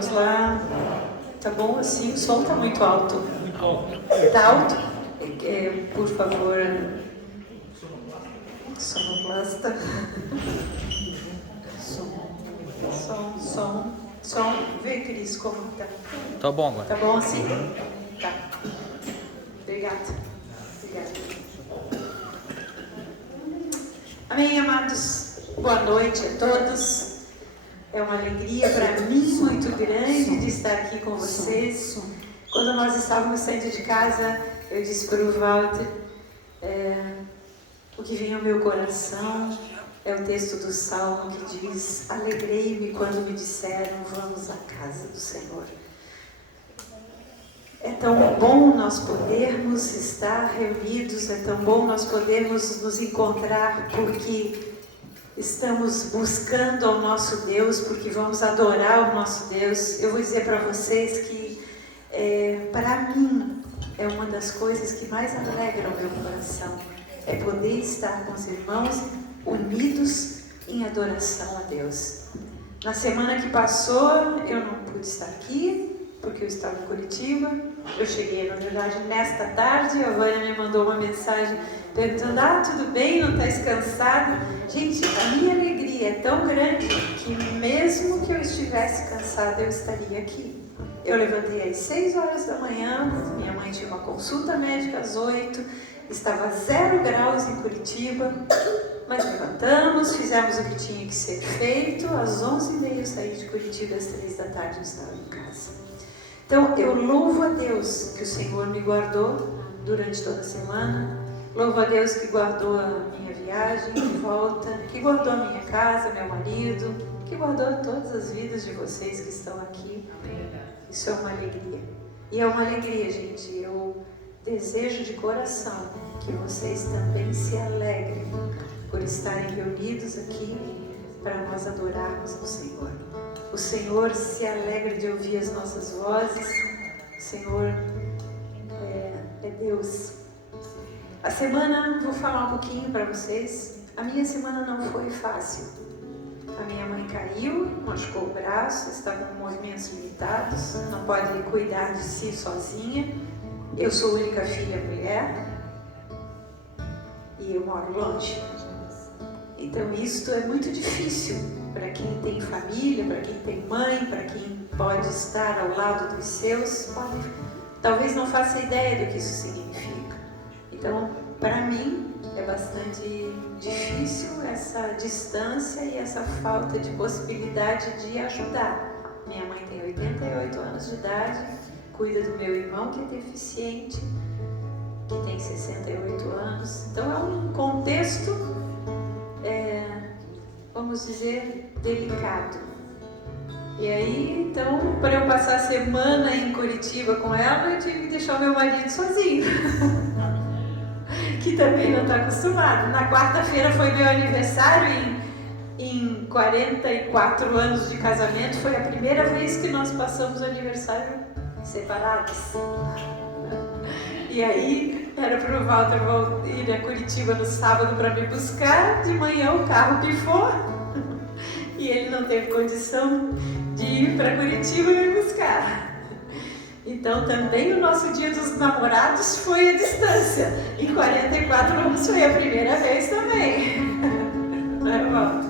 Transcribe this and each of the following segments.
vamos lá. Tá bom assim? O som tá muito alto. Muito alto. Tá alto? Por favor, sonoplasta. Som. Vê, Cris, como tá. Tá bom agora. Tá bom assim? Tá. Obrigada. Amém, amados. Boa noite a todos. É uma alegria para mim muito grande de estar aqui com vocês. Quando nós estávamos saindo de casa, eu disse para o Walter, o que vem ao meu coração é o texto do Salmo que diz: alegrei-me quando me disseram, vamos à casa do Senhor. É tão bom nós podermos estar reunidos, é tão bom nós podermos nos encontrar, porque estamos buscando ao nosso Deus, porque vamos adorar o nosso Deus. Eu vou dizer para vocês que, para mim, é uma das coisas que mais alegra o meu coração, é poder estar com os irmãos unidos em adoração a Deus. Na semana que passou, eu não pude estar aqui, porque eu estava em Curitiba. Eu cheguei, na verdade, nesta tarde. A Vânia me mandou uma mensagem perguntando: tudo bem, não está cansada? Gente, a minha alegria é tão grande que mesmo que eu estivesse cansada, eu estaria aqui. Eu levantei às 6 horas da manhã, minha mãe tinha uma consulta médica às 8, estava 0 graus em Curitiba, mas levantamos, fizemos o que tinha que ser feito. Às 11h30 eu saí de Curitiba, às 3 da tarde eu estava em casa. Então, eu louvo a Deus que o Senhor me guardou durante toda a semana. Louvo a Deus que guardou a minha viagem de volta, que guardou a minha casa, meu marido, que guardou todas as vidas de vocês que estão aqui. Isso é uma alegria. E é uma alegria, gente. Eu desejo de coração que vocês também se alegrem por estarem reunidos aqui para nós adorarmos ao Senhor. O Senhor se alegra de ouvir as nossas vozes. O Senhor é Deus. A semana, vou falar um pouquinho para vocês. A minha semana não foi fácil. A minha mãe caiu, machucou o braço, está com movimentos limitados, não pode cuidar de si sozinha. Eu sou a única filha mulher e eu moro longe. Então isto é muito difícil para quem tem família, para quem tem mãe, para quem pode estar ao lado dos seus, talvez não faça ideia do que isso significa. Então, para mim, é bastante difícil essa distância e essa falta de possibilidade de ajudar. Minha mãe tem 88 anos de idade, cuida do meu irmão que é deficiente, que tem 68 anos. Então, é um contexto, vamos dizer, delicado. E aí, então, para eu passar a semana em Curitiba com ela, eu tive que deixar o meu marido sozinho. Que também não está acostumado. Na quarta-feira foi meu aniversário, em 44 anos de casamento, foi a primeira vez que nós passamos o aniversário separados. E aí, era para o Walter ir a Curitiba no sábado para me buscar, de manhã o carro pifou, e ele não teve condição de ir para Curitiba e me buscar. Então, também o nosso dia dos namorados foi à distância. Em 44 anos foi a primeira vez também. Não é, Walter?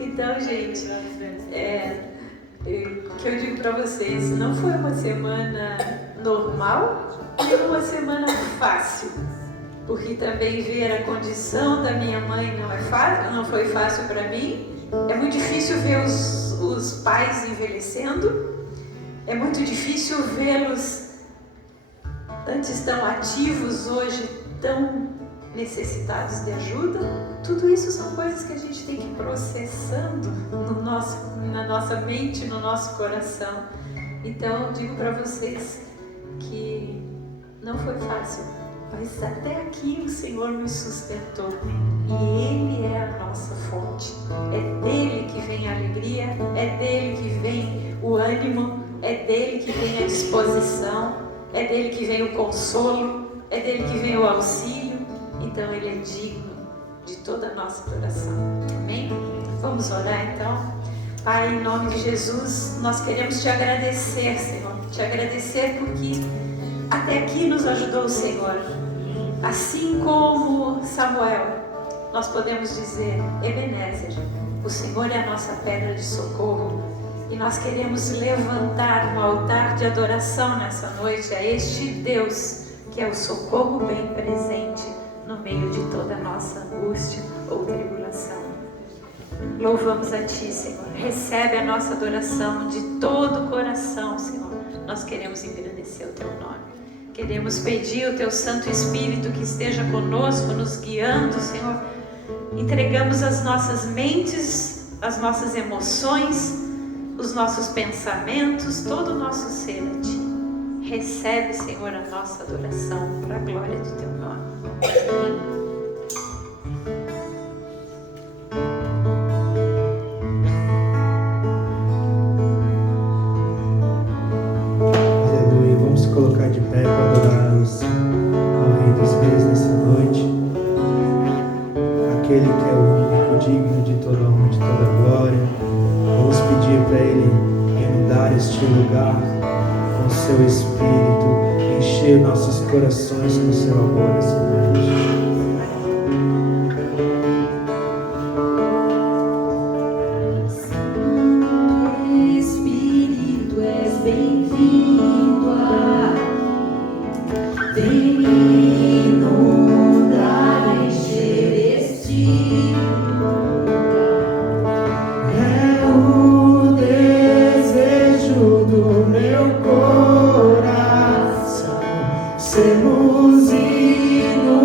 Então, gente, o que eu digo para vocês, não foi uma semana normal e uma semana fácil. Porque também ver a condição da minha mãe não foi fácil para mim. É muito difícil ver os pais envelhecendo. É muito difícil vê-los antes tão ativos, hoje tão necessitados de ajuda. Tudo isso são coisas que a gente tem que ir processando na nossa mente, no nosso coração. Então, eu digo para vocês que não foi fácil, mas até aqui o Senhor nos sustentou. E Ele é a nossa fonte. É dele que vem a alegria, é dele que vem o ânimo, é dele que vem a disposição, é dele que vem o consolo, é dele que vem o auxílio. Então Ele é digno de toda a nossa adoração. Amém? Vamos orar então? Pai, em nome de Jesus, nós queremos te agradecer, Senhor. Te agradecer porque até aqui nos ajudou o Senhor. Assim como Samuel, nós podemos dizer, Ebenezer, o Senhor é a nossa pedra de socorro. E nós queremos levantar um altar de adoração nessa noite a este Deus, que é o socorro bem presente no meio de toda a nossa angústia ou tribulação. Louvamos a Ti, Senhor. Recebe a nossa adoração de todo o coração, Senhor. Nós queremos engrandecer o Teu nome. Queremos pedir o Teu Santo Espírito que esteja conosco, nos guiando, Senhor. Entregamos as nossas mentes, as nossas emoções, os nossos pensamentos, todo o nosso ser a Ti. Recebe, Senhor, a nossa adoração para a glória do Teu nome. Aleluia. Vamos se colocar de pé para adorarmos ao Rei dos Reis nessa noite. Aquele que é o único, digno de toda honra, de toda glória. Vamos pedir para Ele inundar este lugar com seu Espírito, encher nossos corações com seu amor nessa noite. Espírito, és bem-vindo aqui. Vem inundar, encher este lugar. É o desejo do meu coração, sermos inundados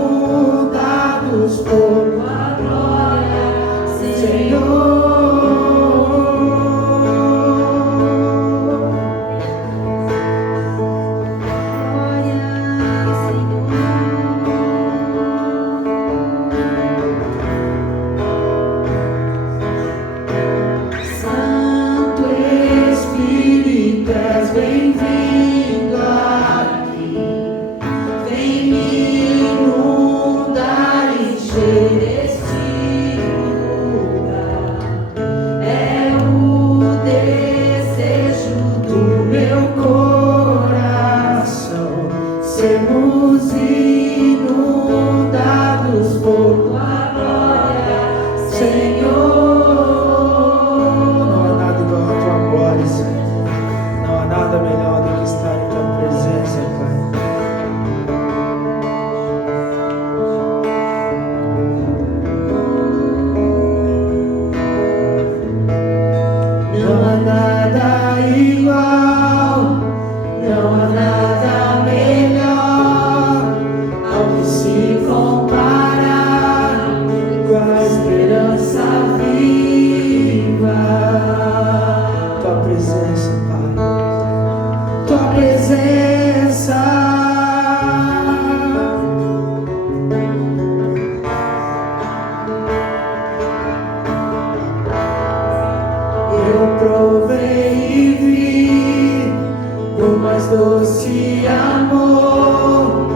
por tua glória, Senhor. Santo Espírito, és bem-vindo aqui. Vem inundar, encher este lugar. É o desejo do meu coração, sermos inundados por tua glória, Senhor. Não há nada igual a tua glória, Senhor. Não há nada melhor do que estar em tua presença, Pai. Não há nada igual, não há nada melhor ao que se comparar com a esperança viva. Tua presença, Pai. Tua presença. Eu provei e vi o mais doce amor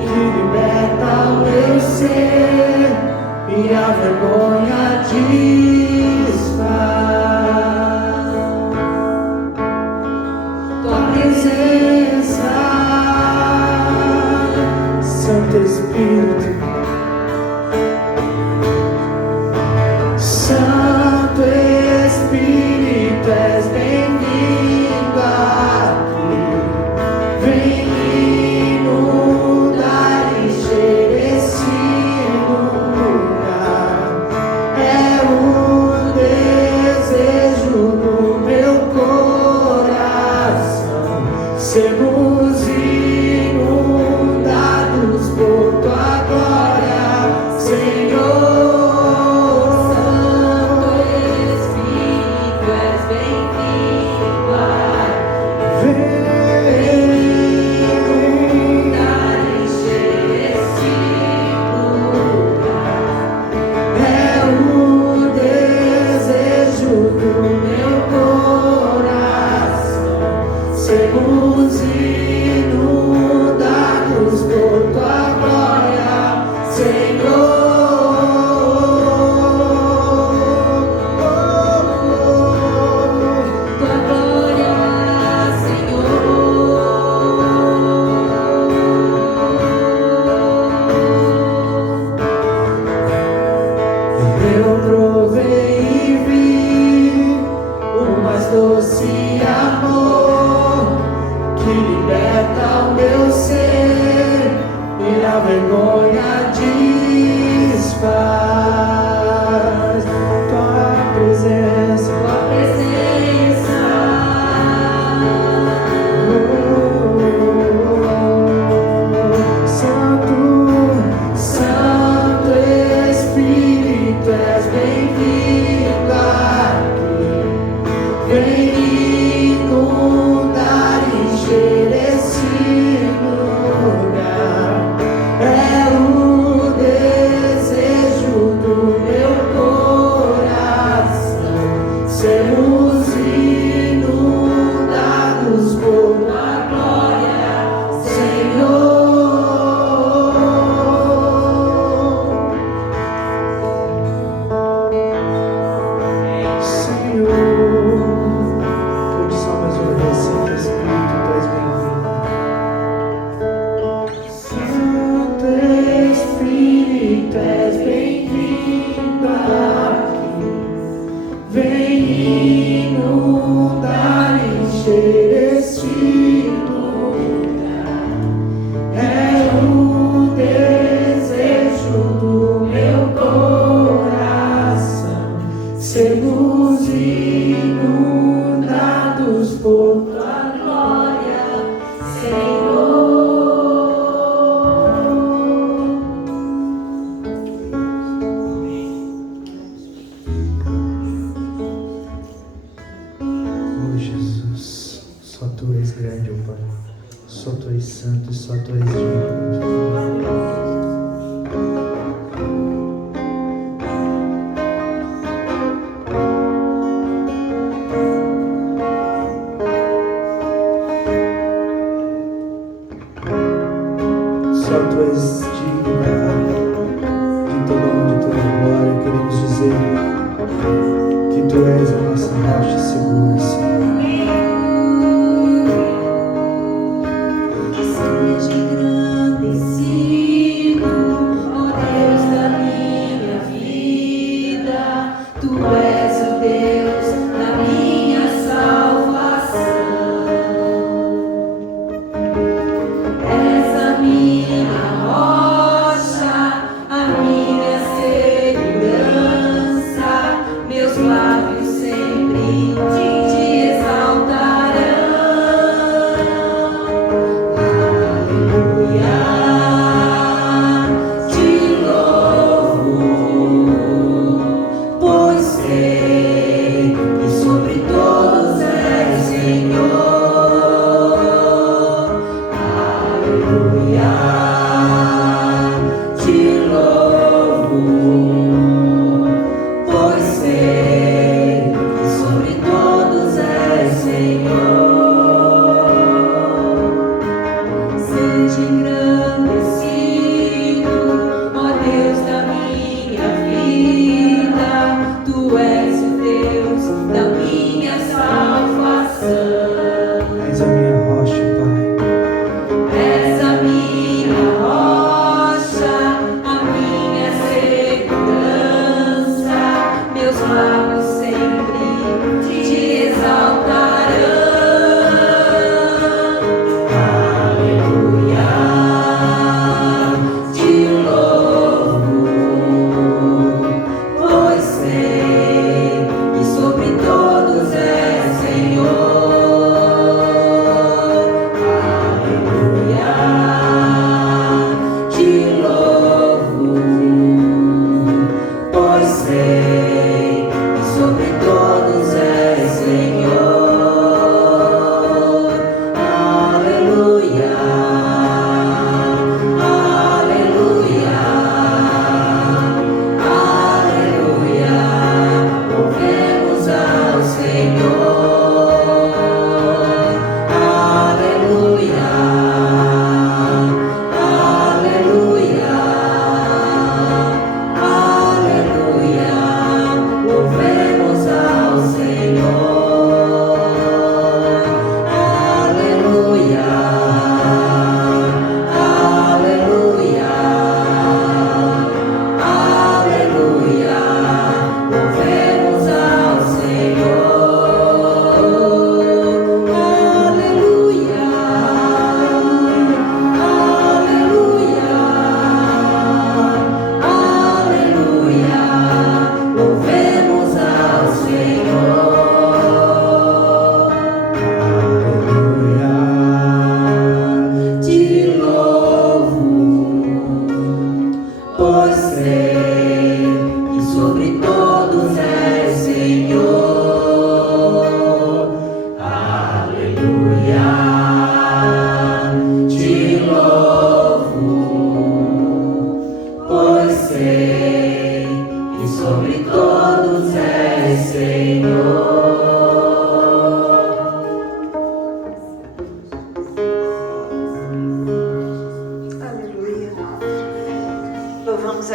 que liberta o meu ser e a vergonha desfaz. Tua presença, Santo Espírito. Santo Espírito, és bem-vindo aqui. Vem inundar, encher esse lugar. É o desejo do meu coração, sermos inundados por tua glória, Senhor. Santo Espírito, és bem-vindo aqui. Vem inundar, encher esse lugar. É o desejo do meu coração, sermos inundados por tua glória, Senhor. esse amor que liberta o meu ser e a vergonha desfaz. Tua presença, tua presença. Santo, Santo Espírito, és bem-vindo aqui. Vem inundar e encher esse lugar. É o desejo do meu coração. Sermos inundados por tua glória, Senhor. Cante só mais uma vez, Santo Espírito, tu és bem-vindo. Santo Espírito, és bem-vindo aqui. Vem inundar e encher este lugar. É o desejo do meu coração. Sermos inundados por tua glória, Senhor. Oh Jesus, só tu és grande, ó Pai. Só tu és santo e só tu és digno. Só tu és digno, Pai, de toda honra, de toda glória. Queremos dizer que tu és a nossa rocha segura, Senhor. Que seja engrandecido, ó Deus da minha vida. Tu és o Deus da minha salvação. És a minha rocha.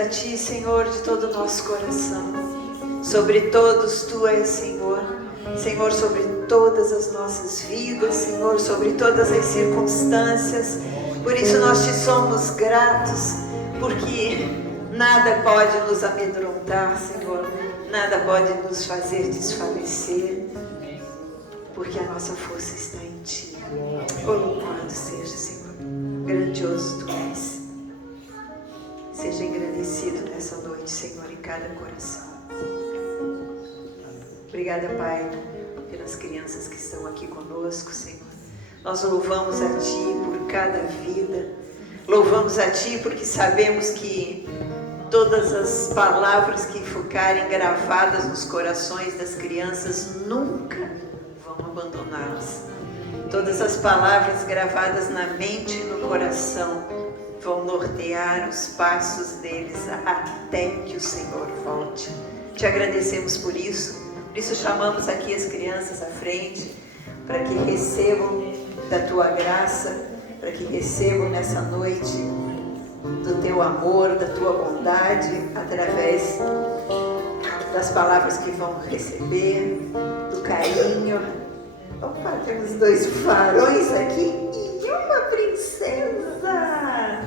Ti, Senhor, de todo o nosso coração. Sobre todos Tu és Senhor. Senhor, sobre todas as nossas vidas, Senhor, sobre todas as circunstâncias. Por isso nós Te somos gratos, porque nada pode nos amedrontar, Senhor. Nada pode nos fazer desfalecer, porque a nossa força está em Ti. Louvado seja, Senhor. Grandioso Tu és. Seja engrandecido nessa noite, Senhor, em cada coração. Obrigada, Pai, pelas crianças que estão aqui conosco, Senhor. Nós louvamos a Ti por cada vida. Louvamos a Ti porque sabemos que todas as palavras que ficarem gravadas nos corações das crianças nunca vão abandoná-las. Todas as palavras gravadas na mente e no coração vão nortear os passos deles até que o Senhor volte. Te agradecemos por isso chamamos aqui as crianças à frente, para que recebam da Tua graça, para que recebam nessa noite do Teu amor, da Tua bondade, através das palavras que vão receber, do carinho. Opa, temos 2 varões aqui e uma princesa.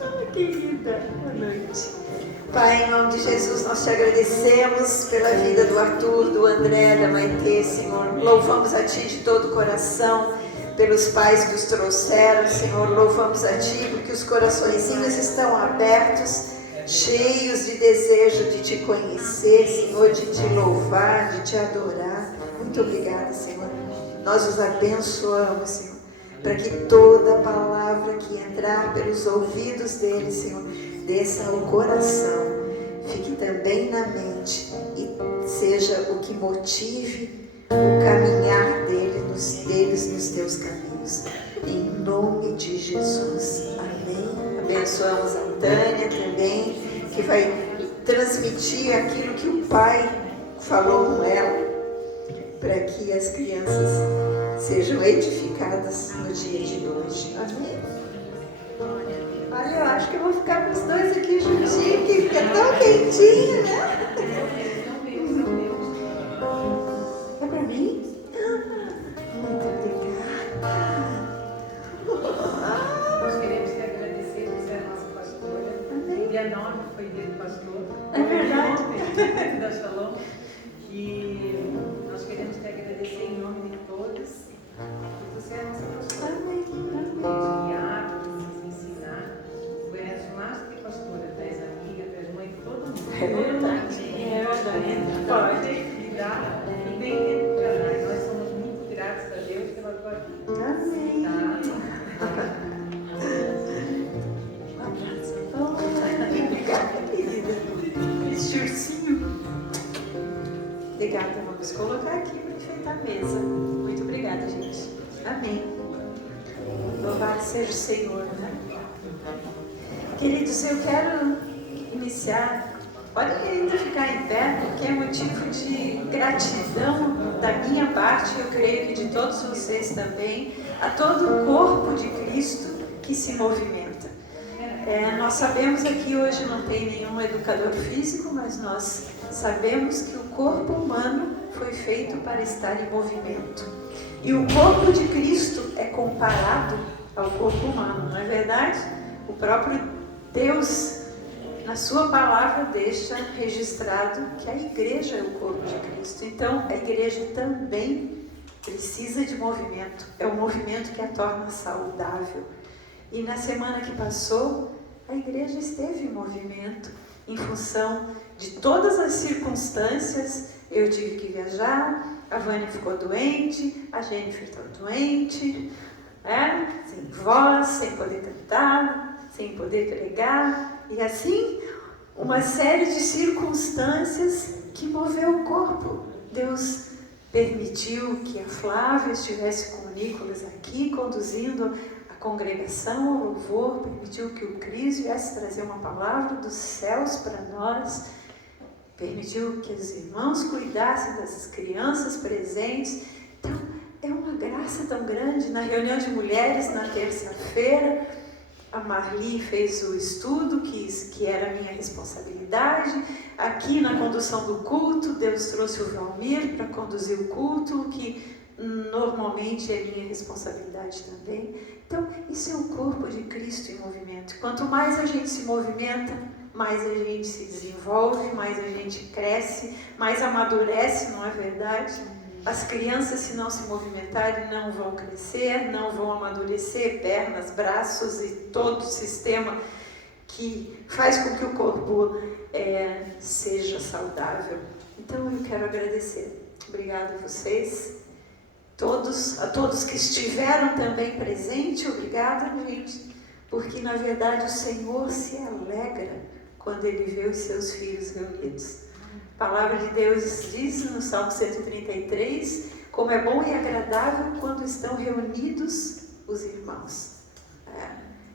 Oh, querida, boa noite. Pai, em nome de Jesus, nós Te agradecemos pela vida do Arthur, do André, da Maitê, Senhor. Louvamos a Ti de todo o coração, pelos pais que os trouxeram, Senhor. Louvamos a Ti porque os coraçõezinhos estão abertos, cheios de desejo de Te conhecer, Senhor, de Te louvar, de Te adorar. Muito obrigada, Senhor. Nós os abençoamos, Senhor, para que toda palavra que entrar pelos ouvidos deles, Senhor, desça ao coração, fique também na mente e seja o que motive o caminhar deles nos Teus caminhos. Em nome de Jesus. Amém. Abençoamos a Tânia também, que vai transmitir aquilo que o Pai falou com ela, para que as crianças sejam edificadas no dia de hoje. Amém. Olha, eu acho que eu vou ficar com os 2 aqui juntinhos, que fica tão quentinho, né? É pra mim? Muito obrigada. Nós queremos te agradecer por ser a nossa pastora. Amém. O dia 9 foi dia do pastor. É verdade. Ontem, da Shalom. E nós queremos te agradecer em nome de todos, por você é a nossa pastora. Amém. Guiar, nos ensinar. Tu és mais que pastora, tu és amiga, tu és mãe de todo mundo. É verdade. É verdade. Pode cuidar e bem tempo. Nós somos muito gratos a Deus pela tua vida. Amém. Obrigada, querida. Esse ursinho. Obrigada, vamos colocar aqui para enfeitar a mesa. Muito obrigada, gente. Amém. Louvado seja o Senhor, né? Queridos, eu quero iniciar. Pode ainda ficar em pé, porque é motivo de gratidão da minha parte, eu creio que de todos vocês também, a todo o corpo de Cristo que se movimenta. Nós sabemos aqui hoje não tem nenhum educador físico, mas nós sabemos que o corpo humano foi feito para estar em movimento. E o corpo de Cristo é comparado ao corpo humano, não é verdade? O próprio Deus, na sua palavra, deixa registrado que a igreja é o corpo de Cristo. Então, a igreja também precisa de movimento. É o movimento que a torna saudável. E na semana que passou, a igreja esteve em movimento em função de todas as circunstâncias. Eu tive que viajar, a Vânia ficou doente, a Jennifer está doente, sem voz, sem poder cantar, sem poder pregar, e assim uma série de circunstâncias que moveu o corpo. Deus permitiu que a Flávia estivesse com o Nicolas aqui, conduzindo a congregação ao louvor, permitiu que o Cris viesse trazer uma palavra dos céus para nós, permitiu que os irmãos cuidassem das crianças presentes. Então, é uma graça tão grande. Na reunião de mulheres, na terça-feira, a Marli fez o estudo, que era a minha responsabilidade. Aqui na condução do culto, Deus trouxe o Valmir para conduzir o culto, que normalmente é minha responsabilidade também. Então, isso é o corpo de Cristo em movimento. Quanto mais a gente se movimenta, mais a gente se desenvolve, mais a gente cresce, mais amadurece, não é verdade? As crianças, se não se movimentarem, não vão crescer, não vão amadurecer pernas, braços e todo o sistema que faz com que o corpo seja saudável. Então eu quero agradecer. Obrigada a vocês, a todos que estiveram também presentes. Obrigada, gente, porque na verdade o Senhor se alegra quando Ele vê os seus filhos reunidos. A palavra de Deus diz no Salmo 133, como é bom e agradável quando estão reunidos os irmãos.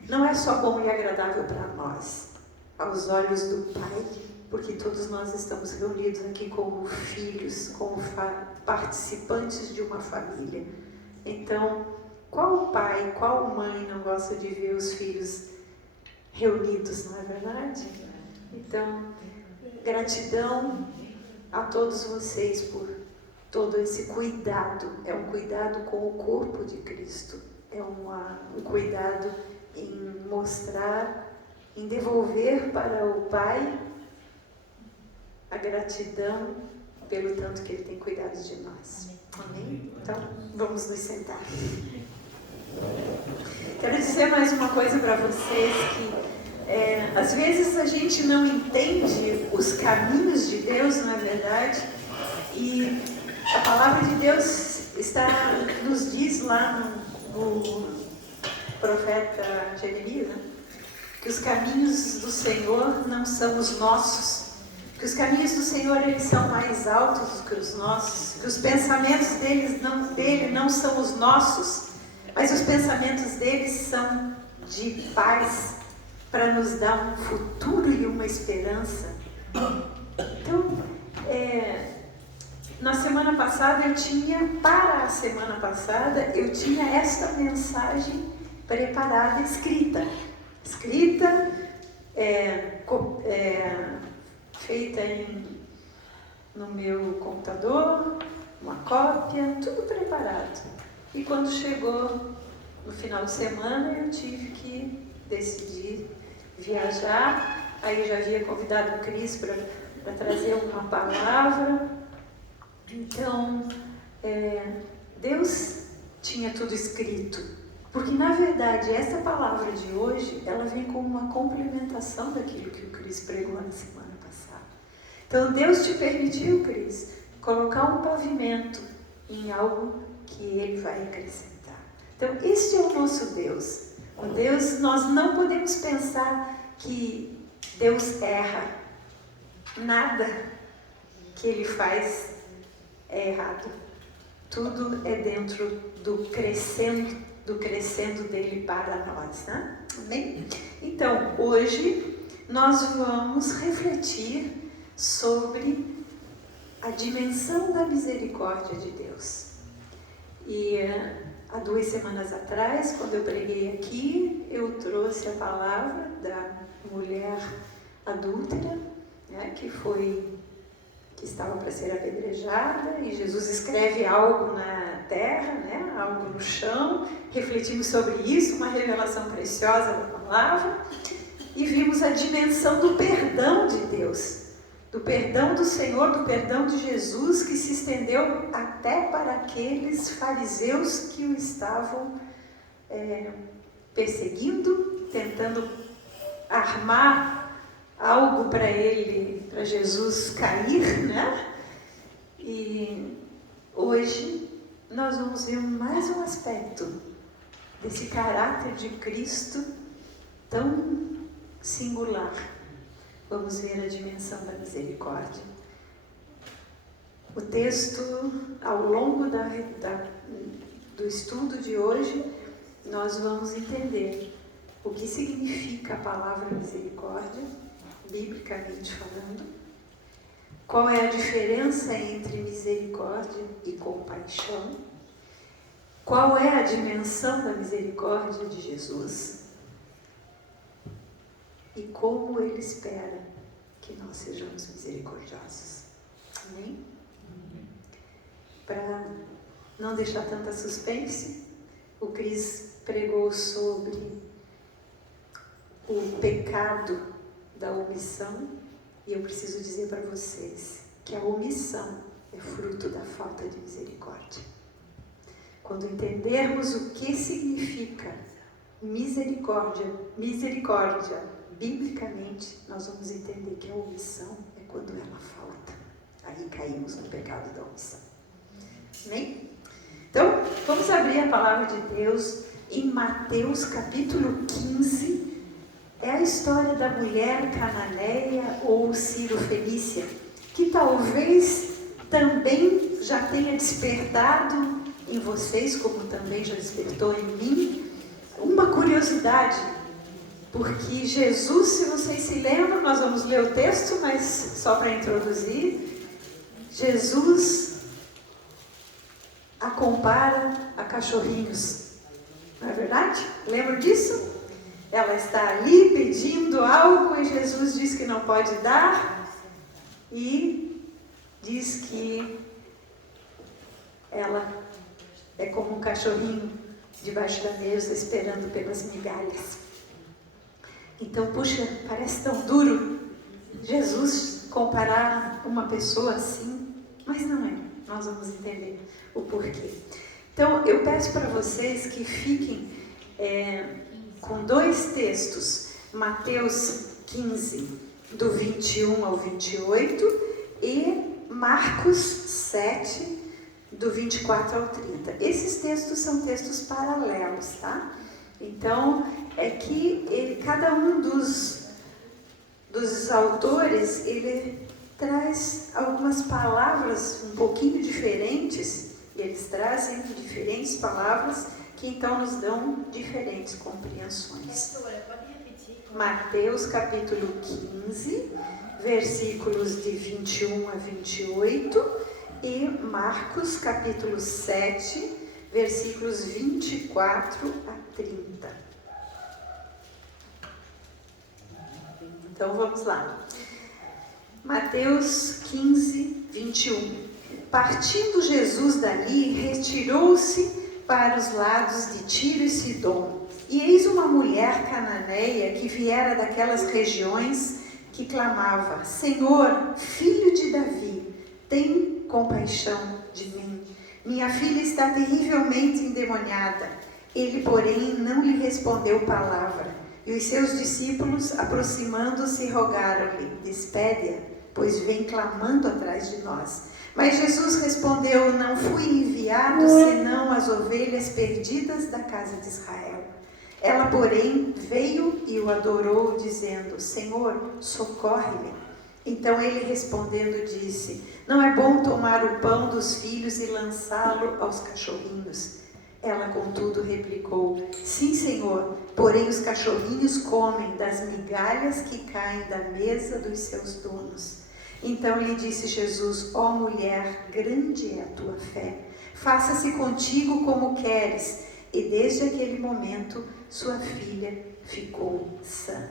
Não é só bom e agradável para nós, aos olhos do Pai, porque todos nós estamos reunidos aqui como filhos, como participantes de uma família. Então, qual pai, qual mãe não gosta de ver os filhos reunidos, não é verdade? Então, gratidão a todos vocês por todo esse cuidado. É um cuidado com o corpo de Cristo. É um cuidado em mostrar, em devolver para o Pai a gratidão pelo tanto que Ele tem cuidado de nós. Amém? Então, vamos nos sentar. Quero dizer mais uma coisa para vocês, que às vezes a gente não entende os caminhos de Deus, não é verdade? E a palavra de Deus nos diz lá no profeta Jeremias, né? Que os caminhos do Senhor não são os nossos, que os caminhos do Senhor eles são mais altos do que os nossos, que os pensamentos dele não são os nossos, mas os pensamentos deles são de paz, para nos dar um futuro e uma esperança. Então, na semana passada para a semana passada, eu tinha esta mensagem preparada, escrita, feita no meu computador, uma cópia, tudo preparado. E quando chegou no final de semana, eu tive que decidir viajar. Aí eu já havia convidado o Cris para trazer uma palavra. Então, Deus tinha tudo escrito, porque na verdade essa palavra de hoje, ela vem como uma complementação daquilo que o Cris pregou na semana passada. Então Deus te permitiu, Cris, colocar um pavimento em algo que Ele vai acrescentar. Então este é o nosso Deus. O Deus, nós não podemos pensar que Deus erra. Nada que Ele faz é errado. Tudo é dentro do crescendo dele para nós, né? Amém? Então, hoje nós vamos refletir sobre a dimensão da misericórdia de Deus. E há 2 semanas atrás, quando eu preguei aqui, eu trouxe a palavra da mulher adúltera, né, que estava para ser apedrejada, e Jesus escreve algo na terra, né, algo no chão. Refletimos sobre isso, uma revelação preciosa da palavra, e vimos a dimensão do perdão de Deus, do perdão do Senhor, do perdão de Jesus, que se estendeu até para aqueles fariseus que o estavam perseguindo, tentando armar algo para Jesus cair, né? E hoje nós vamos ver mais um aspecto desse caráter de Cristo tão singular. Vamos ver a dimensão da misericórdia. O texto, ao longo do estudo de hoje, nós vamos entender o que significa a palavra misericórdia, biblicamente falando, qual é a diferença entre misericórdia e compaixão, qual é a dimensão da misericórdia de Jesus, e como Ele espera que nós sejamos misericordiosos. Amém? Para não deixar tanta suspense, o Cris pregou sobre o pecado da omissão, e eu preciso dizer para vocês que a omissão é fruto da falta de misericórdia. Quando entendermos o que significa misericórdia, biblicamente, nós vamos entender que a omissão é quando ela falta. Aí caímos no pecado da omissão. Amém? Então, vamos abrir a palavra de Deus em Mateus capítulo 15. É a história da mulher cananeia ou Ciro-fenícia, que talvez também já tenha despertado em vocês, como também já despertou em mim, uma curiosidade. Porque Jesus, se vocês se lembram, nós vamos ler o texto, mas só para introduzir, Jesus a compara a cachorrinhos. Não é verdade? Lembram disso? Ela está ali pedindo algo e Jesus diz que não pode dar e diz que ela é como um cachorrinho debaixo da mesa esperando pelas migalhas. Então, puxa, parece tão duro Jesus comparar uma pessoa assim, mas não é. Nós vamos entender o porquê. Então, eu peço para vocês que fiquem com dois textos, Mateus 15, do 21 ao 28, e Marcos 7, do 24 ao 30. Esses textos são textos paralelos, tá? Então, é que cada um dos autores, ele traz algumas palavras um pouquinho diferentes, eles trazem diferentes palavras que então nos dão diferentes compreensões. Pode repetir? Mateus capítulo 15, versículos de 21 a 28 e Marcos capítulo 7, versículos 24 a 30. Então vamos lá. Mateus 15, 21. Partindo Jesus dali, retirou-se para os lados de Tiro e Sidom. E eis uma mulher cananeia que viera daquelas regiões que clamava: Senhor, filho de Davi, tem compaixão de mim. Minha filha está terrivelmente endemoniada. Ele, porém, não lhe respondeu palavra. E os seus discípulos, aproximando-se, rogaram-lhe: Despede-a, pois vem clamando atrás de nós. Mas Jesus respondeu: Não fui enviado senão as ovelhas perdidas da casa de Israel. Ela, porém, veio e o adorou, dizendo: Senhor, socorre-me. Então ele respondendo disse: Não é bom tomar o pão dos filhos e lançá-lo aos cachorrinhos. Ela, contudo, replicou: Sim, Senhor, porém os cachorrinhos comem das migalhas que caem da mesa dos seus donos. Então lhe disse Jesus: Ó mulher, grande é a tua fé, faça-se contigo como queres. E desde aquele momento sua filha ficou sã.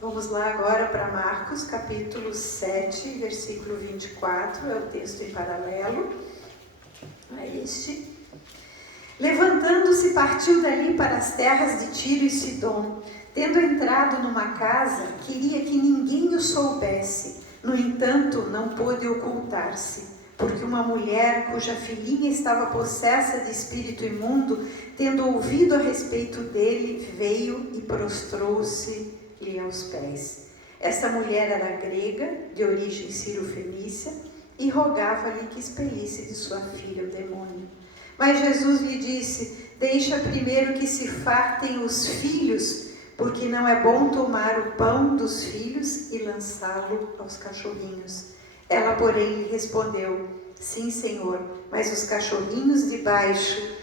Vamos lá agora para Marcos capítulo 7, versículo 24, é o texto em paralelo a este. Levantando-se, partiu dali para as terras de Tiro e Sidom. Tendo entrado numa casa, queria que ninguém o soubesse. No entanto, não pôde ocultar-se, porque uma mulher cuja filhinha estava possessa de espírito imundo, tendo ouvido a respeito dele, veio e prostrou-se-lhe aos pés. Essa mulher era grega, de origem Ciro-fenícia, e rogava-lhe que expelisse de sua filha o demônio. Mas Jesus lhe disse: Deixa primeiro que se fartem os filhos, porque não é bom tomar o pão dos filhos e lançá-lo aos cachorrinhos. Ela, porém, lhe respondeu: Sim, Senhor, mas os cachorrinhos debaixo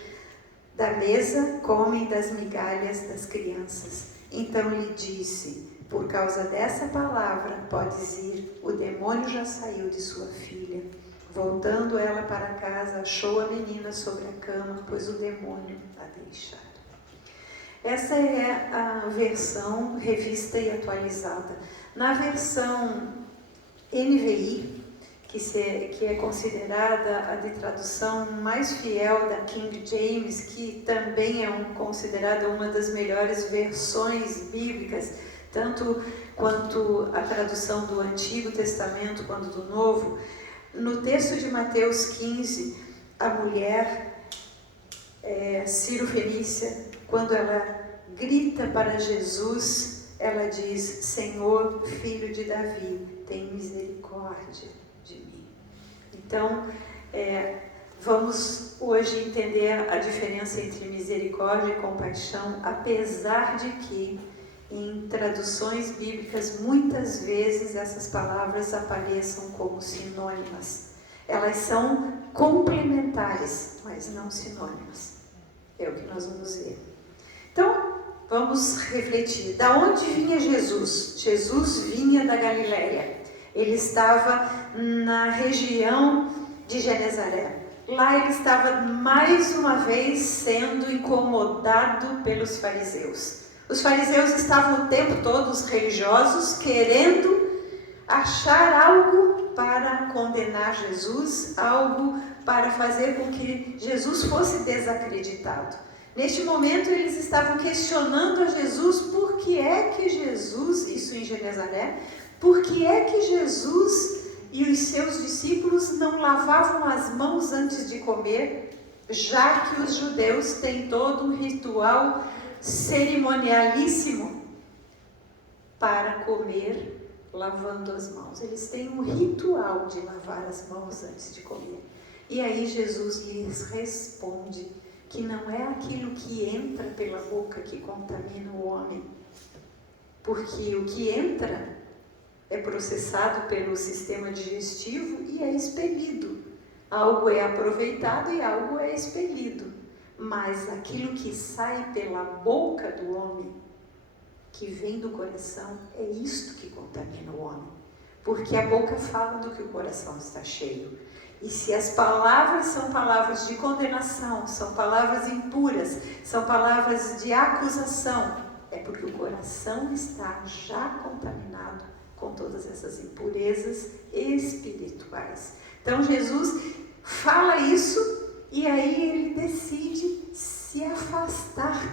da mesa comem das migalhas das crianças. Então lhe disse: Por causa dessa palavra podes ir, o demônio já saiu de sua filha. Voltando ela para casa, achou a menina sobre a cama, pois o demônio a deixara. Essa é a versão revista e atualizada. Na versão NVI, que é considerada a de tradução mais fiel da King James, que também é considerada uma das melhores versões bíblicas, tanto quanto a tradução do Antigo Testamento quanto do Novo. No texto de Mateus 15, a mulher Ciro-fenícia, quando ela grita para Jesus, ela diz: Senhor, filho de Davi, tem misericórdia de mim. Então, vamos hoje entender a diferença entre misericórdia e compaixão, apesar de que em traduções bíblicas muitas vezes essas palavras apareçam como sinônimas. Elas são complementares, mas não sinônimas. É o que nós vamos ver. Então, vamos refletir. Da onde vinha Jesus? Jesus vinha da Galileia. Ele estava na região de Genezaré. Lá ele estava mais uma vez sendo incomodado pelos fariseus. Os fariseus estavam o tempo todo, os religiosos, querendo achar algo para condenar Jesus, algo para fazer com que Jesus fosse desacreditado. Neste momento eles estavam questionando a Jesus por que é que Jesus, isso em Genezaré, por que é que Jesus e os seus discípulos não lavavam as mãos antes de comer, já que os judeus têm todo um ritual cerimonialíssimo para comer lavando as mãos. Eles têm um ritual de lavar as mãos antes de comer. E aí Jesus lhes responde que não é aquilo que entra pela boca que contamina o homem, porque o que entra é processado pelo sistema digestivo e é expelido. Algo é aproveitado e algo é expelido. Mas aquilo que sai pela boca do homem, que vem do coração, é isto que contamina o homem. Porque a boca fala do que o coração está cheio. E se as palavras são palavras de condenação, são palavras impuras, são palavras de acusação, é porque o coração está já contaminado com todas essas impurezas espirituais. Então Jesus fala isso e aí ele decide se afastar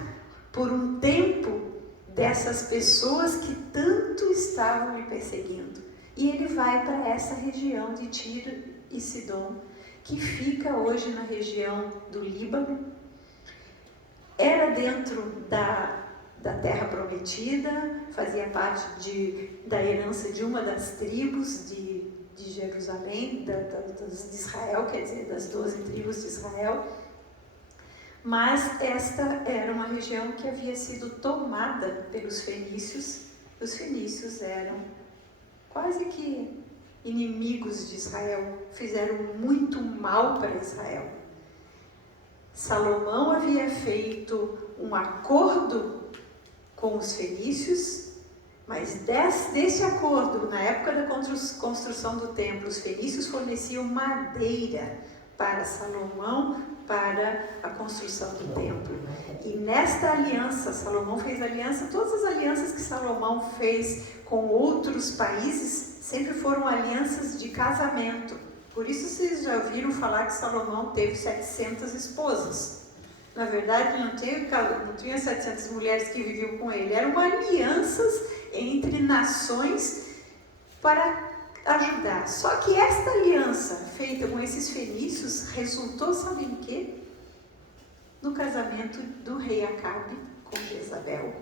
por um tempo dessas pessoas que tanto estavam lhe perseguindo. E ele vai para essa região de Tiro e Sidom, que fica hoje na região do Líbano. Era dentro da terra prometida, fazia parte da herança de uma das tribos de Jerusalém, de Israel, quer dizer, das 12 tribos de Israel. Mas esta era uma região que havia sido tomada pelos fenícios. Os fenícios eram quase que inimigos de Israel, fizeram muito mal para Israel. Salomão havia feito um acordo com os fenícios, mas desse acordo, na época da construção do templo, os fenícios forneciam madeira para Salomão, para a construção do templo. E nesta aliança, Salomão fez aliança, todas as alianças que Salomão fez com outros países sempre foram alianças de casamento. Por isso vocês já ouviram falar que Salomão teve 700 esposas. Na verdade, não tinha 700 mulheres que viviam com ele, eram alianças entre nações para ajudar. Só que esta aliança feita com esses fenícios resultou, sabe em quê? No casamento do rei Acabe com Jezabel.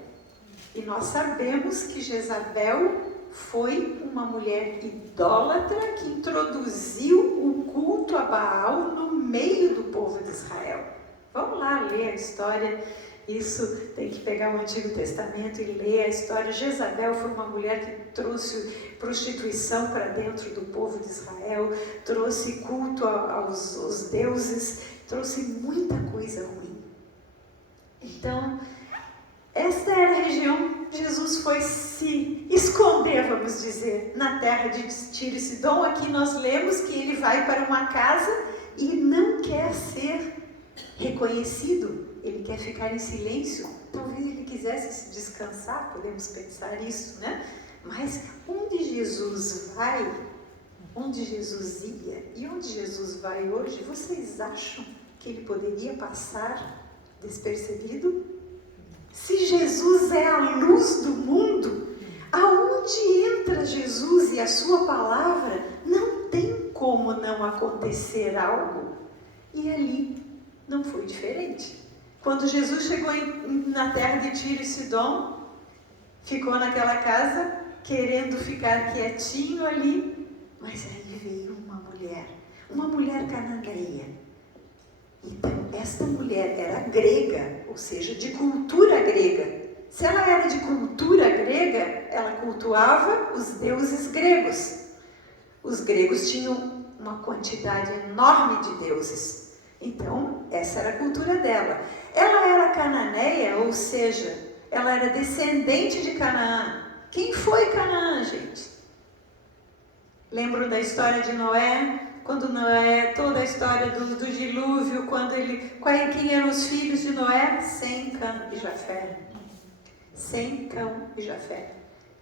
E nós sabemos que Jezabel foi uma mulher idólatra que introduziu o culto a Baal no meio do povo de Israel. Vamos lá ler a história. Isso tem que pegar o Antigo Testamento e ler a história. Jezabel foi uma mulher que trouxe prostituição para dentro do povo de Israel, trouxe culto aos deuses, trouxe muita coisa ruim. Então, esta era a região que Jesus foi se esconder, vamos dizer, na terra de Tiro e Sidom. Aqui nós lemos que ele vai para uma casa e não quer ser reconhecido, ele quer ficar em silêncio. Talvez ele quisesse descansar, podemos pensar isso, né? Mas onde Jesus vai, onde Jesus ia e onde Jesus vai hoje, vocês acham que ele poderia passar despercebido? Se Jesus é a luz do mundo, aonde entra Jesus e a sua palavra, não tem como não acontecer algo. E ali não foi diferente. Quando Jesus chegou na terra de Tiro e Sidom, ficou naquela casa, querendo ficar quietinho ali, mas aí veio uma mulher cananeia. Então, esta mulher era grega, ou seja, de cultura grega. Se ela era de cultura grega, ela cultuava os deuses gregos. Os gregos tinham uma quantidade enorme de deuses. Então, essa era a cultura dela. Ela era cananeia, ou seja, ela era descendente de Canaã. Quem foi Canaã, gente? Lembram da história de Noé? Quando Noé, toda a história do dilúvio, quem eram os filhos de Noé? Sem, Cã e Jafé. Sem, Cão e Jafé.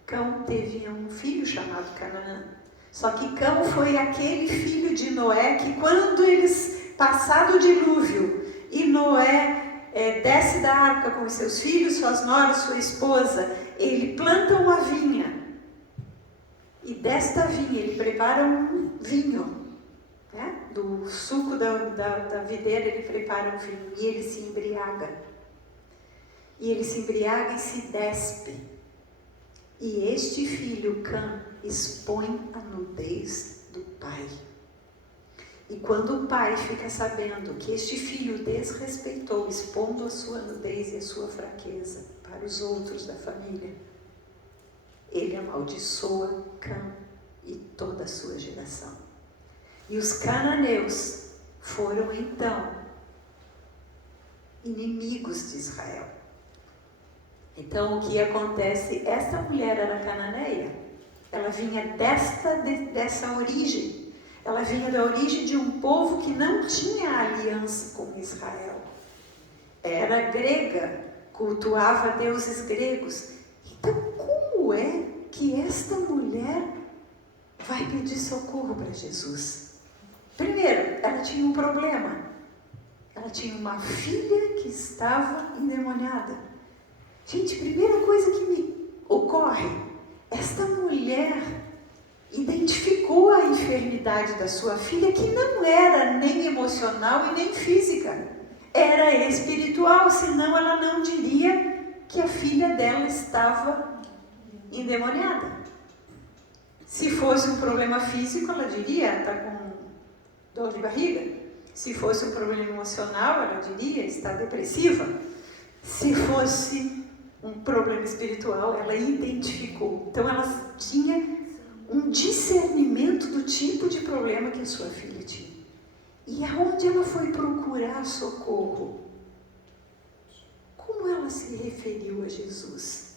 Cão teve um filho chamado Canaã. Só que Cão foi aquele filho de Noé que quando eles passaram o dilúvio e Noé desce da arca com os seus filhos, suas noras, sua esposa, ele planta uma vinha. E desta vinha ele prepara um vinho. Né? Do suco da videira ele prepara um vinho e ele se embriaga. E ele se embriaga e se despe. E este filho, Cã, expõe a nudez do pai. E quando o pai fica sabendo que este filho desrespeitou, expondo a sua nudez e a sua fraqueza para os outros da família, ele amaldiçoa Cã e toda a sua geração. E os cananeus foram então inimigos de Israel. Então o que acontece? Esta mulher era cananeia, ela vinha dessa origem, ela vinha da origem de um povo que não tinha aliança com Israel, era grega, cultuava deuses gregos. Então como é que esta mulher vai pedir socorro para Jesus? Primeiro, ela tinha um problema, ela tinha uma filha que estava endemoniada. Gente, primeira coisa que me ocorre, esta mulher identificou a enfermidade da sua filha, que não era nem emocional e nem física, era espiritual, senão ela não diria que a filha dela estava endemoniada. Se fosse um problema físico, ela diria, está com dor de barriga. Se fosse um problema emocional, ela diria, está depressiva. Se fosse um problema espiritual, ela identificou. Então ela tinha um discernimento do tipo de problema que a sua filha tinha. E aonde ela foi procurar socorro? Como ela se referiu a Jesus?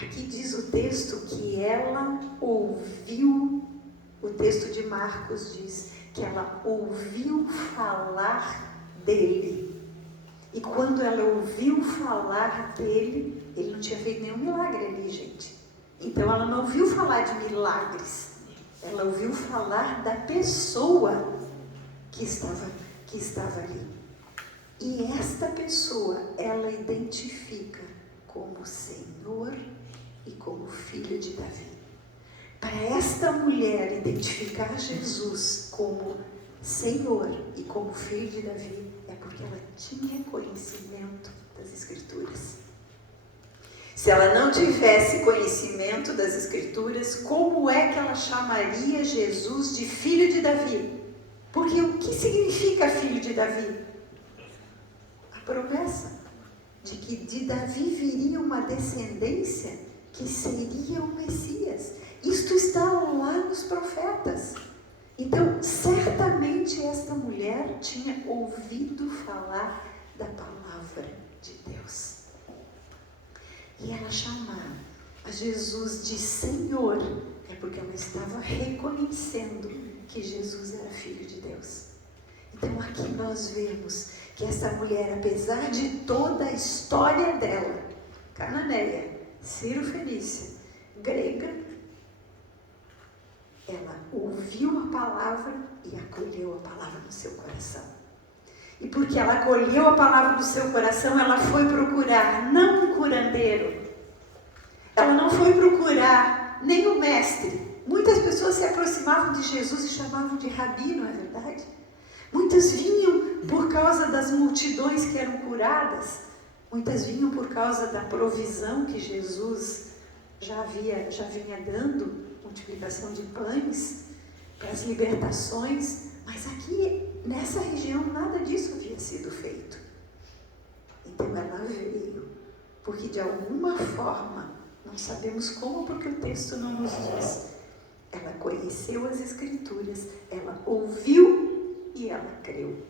Aqui diz o texto que ela ouviu, o texto de Marcos diz que ela ouviu falar dele. E quando ela ouviu falar dele, ele não tinha feito nenhum milagre ali, gente. Então ela não ouviu falar de milagres, ela ouviu falar da pessoa que estava ali. E esta pessoa, ela identifica como Senhor e como filho de Davi. Para esta mulher identificar Jesus como Senhor e como filho de Davi, é porque ela tinha conhecimento das Escrituras. Se ela não tivesse conhecimento das Escrituras, como é que ela chamaria Jesus de filho de Davi? Porque o que significa filho de Davi? A promessa de que de Davi viria uma descendência que seria o Messias. Isto está lá nos profetas. Então, certamente esta mulher tinha ouvido falar da palavra de Deus. E ela chamar a Jesus de Senhor, é porque ela estava reconhecendo que Jesus era Filho de Deus. Então aqui nós vemos Porque essa mulher, apesar de toda a história dela, cananeia, sírio-fenícia, grega, ela ouviu a palavra e acolheu a palavra no seu coração. E porque ela acolheu a palavra no seu coração, ela foi procurar não um curandeiro, ela não foi procurar nem o mestre. Muitas pessoas se aproximavam de Jesus e chamavam de rabi, não é verdade? Muitas vinham por causa das multidões que eram curadas, muitas vinham por causa da provisão que Jesus já vinha dando, multiplicação de pães, para as libertações, mas aqui, nessa região, nada disso havia sido feito. Então ela veio, porque de alguma forma, não sabemos como, porque o texto não nos diz, ela conheceu as Escrituras, ela ouviu e ela creu.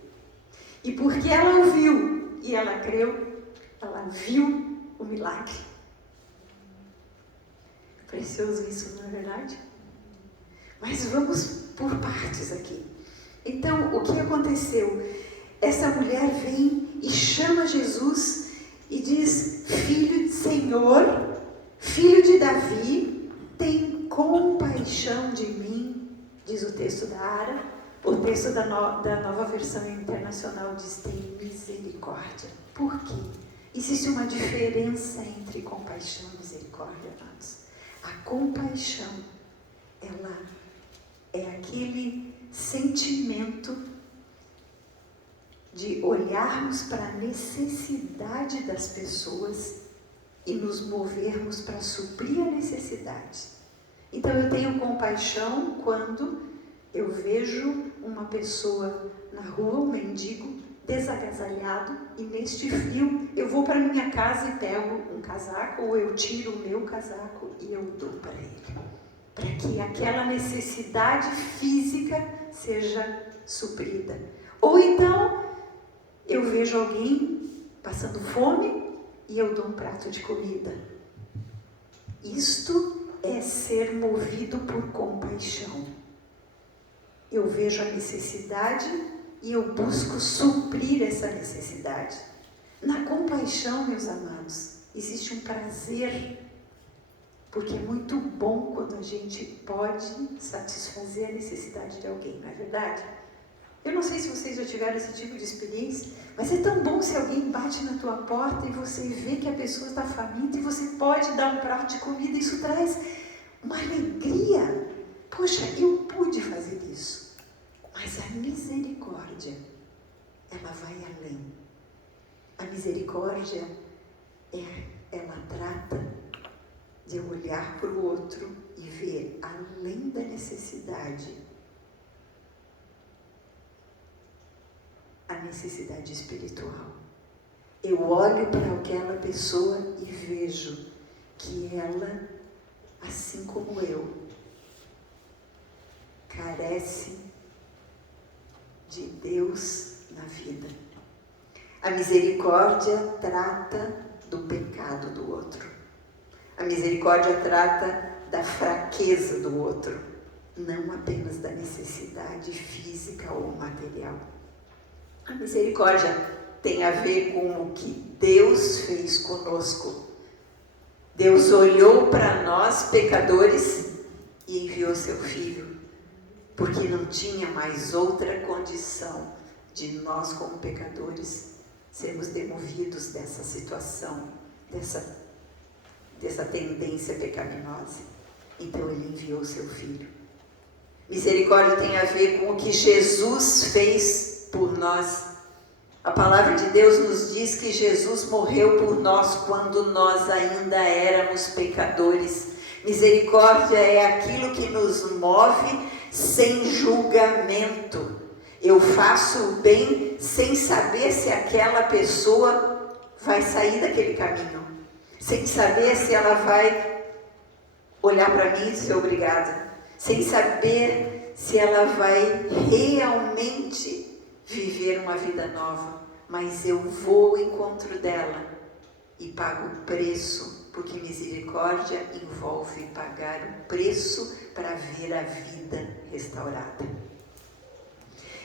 E porque ela ouviu e ela creu, ela viu o milagre. Precioso isso, não é verdade? Mas vamos por partes aqui. Então, o que aconteceu? Essa mulher vem e chama Jesus e diz: Filho de Senhor, filho de Davi, tem compaixão de mim, diz o texto da Ara. O texto da nova versão internacional diz: tem misericórdia. Por quê? Existe uma diferença entre compaixão e misericórdia, amados. A compaixão, ela é aquele sentimento de olharmos para a necessidade das pessoas e nos movermos para suprir a necessidade. Então eu tenho compaixão quando eu vejo uma pessoa na rua, um mendigo, desagasalhado, e neste frio eu vou para minha casa e pego um casaco, ou eu tiro o meu casaco e eu dou para ele, para que aquela necessidade física seja suprida. Ou então eu vejo alguém passando fome e eu dou um prato de comida. Isto é ser movido por compaixão. Eu vejo a necessidade e eu busco suprir essa necessidade. Na compaixão, meus amados, existe um prazer, porque é muito bom quando a gente pode satisfazer a necessidade de alguém, não é verdade? Eu não sei se vocês já tiveram esse tipo de experiência, mas é tão bom se alguém bate na tua porta e você vê que a pessoa está faminta e você pode dar um prato de comida. Isso traz uma alegria. Poxa, eu pude fazer isso. Mas a misericórdia, ela vai além. A misericórdia, ela trata de eu olhar para o outro e ver além da necessidade, a necessidade espiritual. Eu olho para aquela pessoa e vejo que ela, assim como eu, carece de Deus na vida. A misericórdia trata do pecado do outro. A misericórdia trata da fraqueza do outro, não apenas da necessidade física ou material. A misericórdia tem a ver com o que Deus fez conosco. Deus olhou para nós, pecadores, e enviou seu Filho, porque não tinha mais outra condição de nós, como pecadores, sermos demovidos dessa situação, dessa tendência pecaminosa. Então Ele enviou seu Filho. Misericórdia tem a ver com o que Jesus fez por nós. A palavra de Deus nos diz que Jesus morreu por nós quando nós ainda éramos pecadores. Misericórdia é aquilo que nos move sem julgamento. Eu faço o bem sem saber se aquela pessoa vai sair daquele caminho, sem saber se ela vai olhar para mim e ser obrigada, sem saber se ela vai realmente viver uma vida nova, mas eu vou ao encontro dela e pago o preço, porque misericórdia envolve pagar o preço para ver a vida restaurada.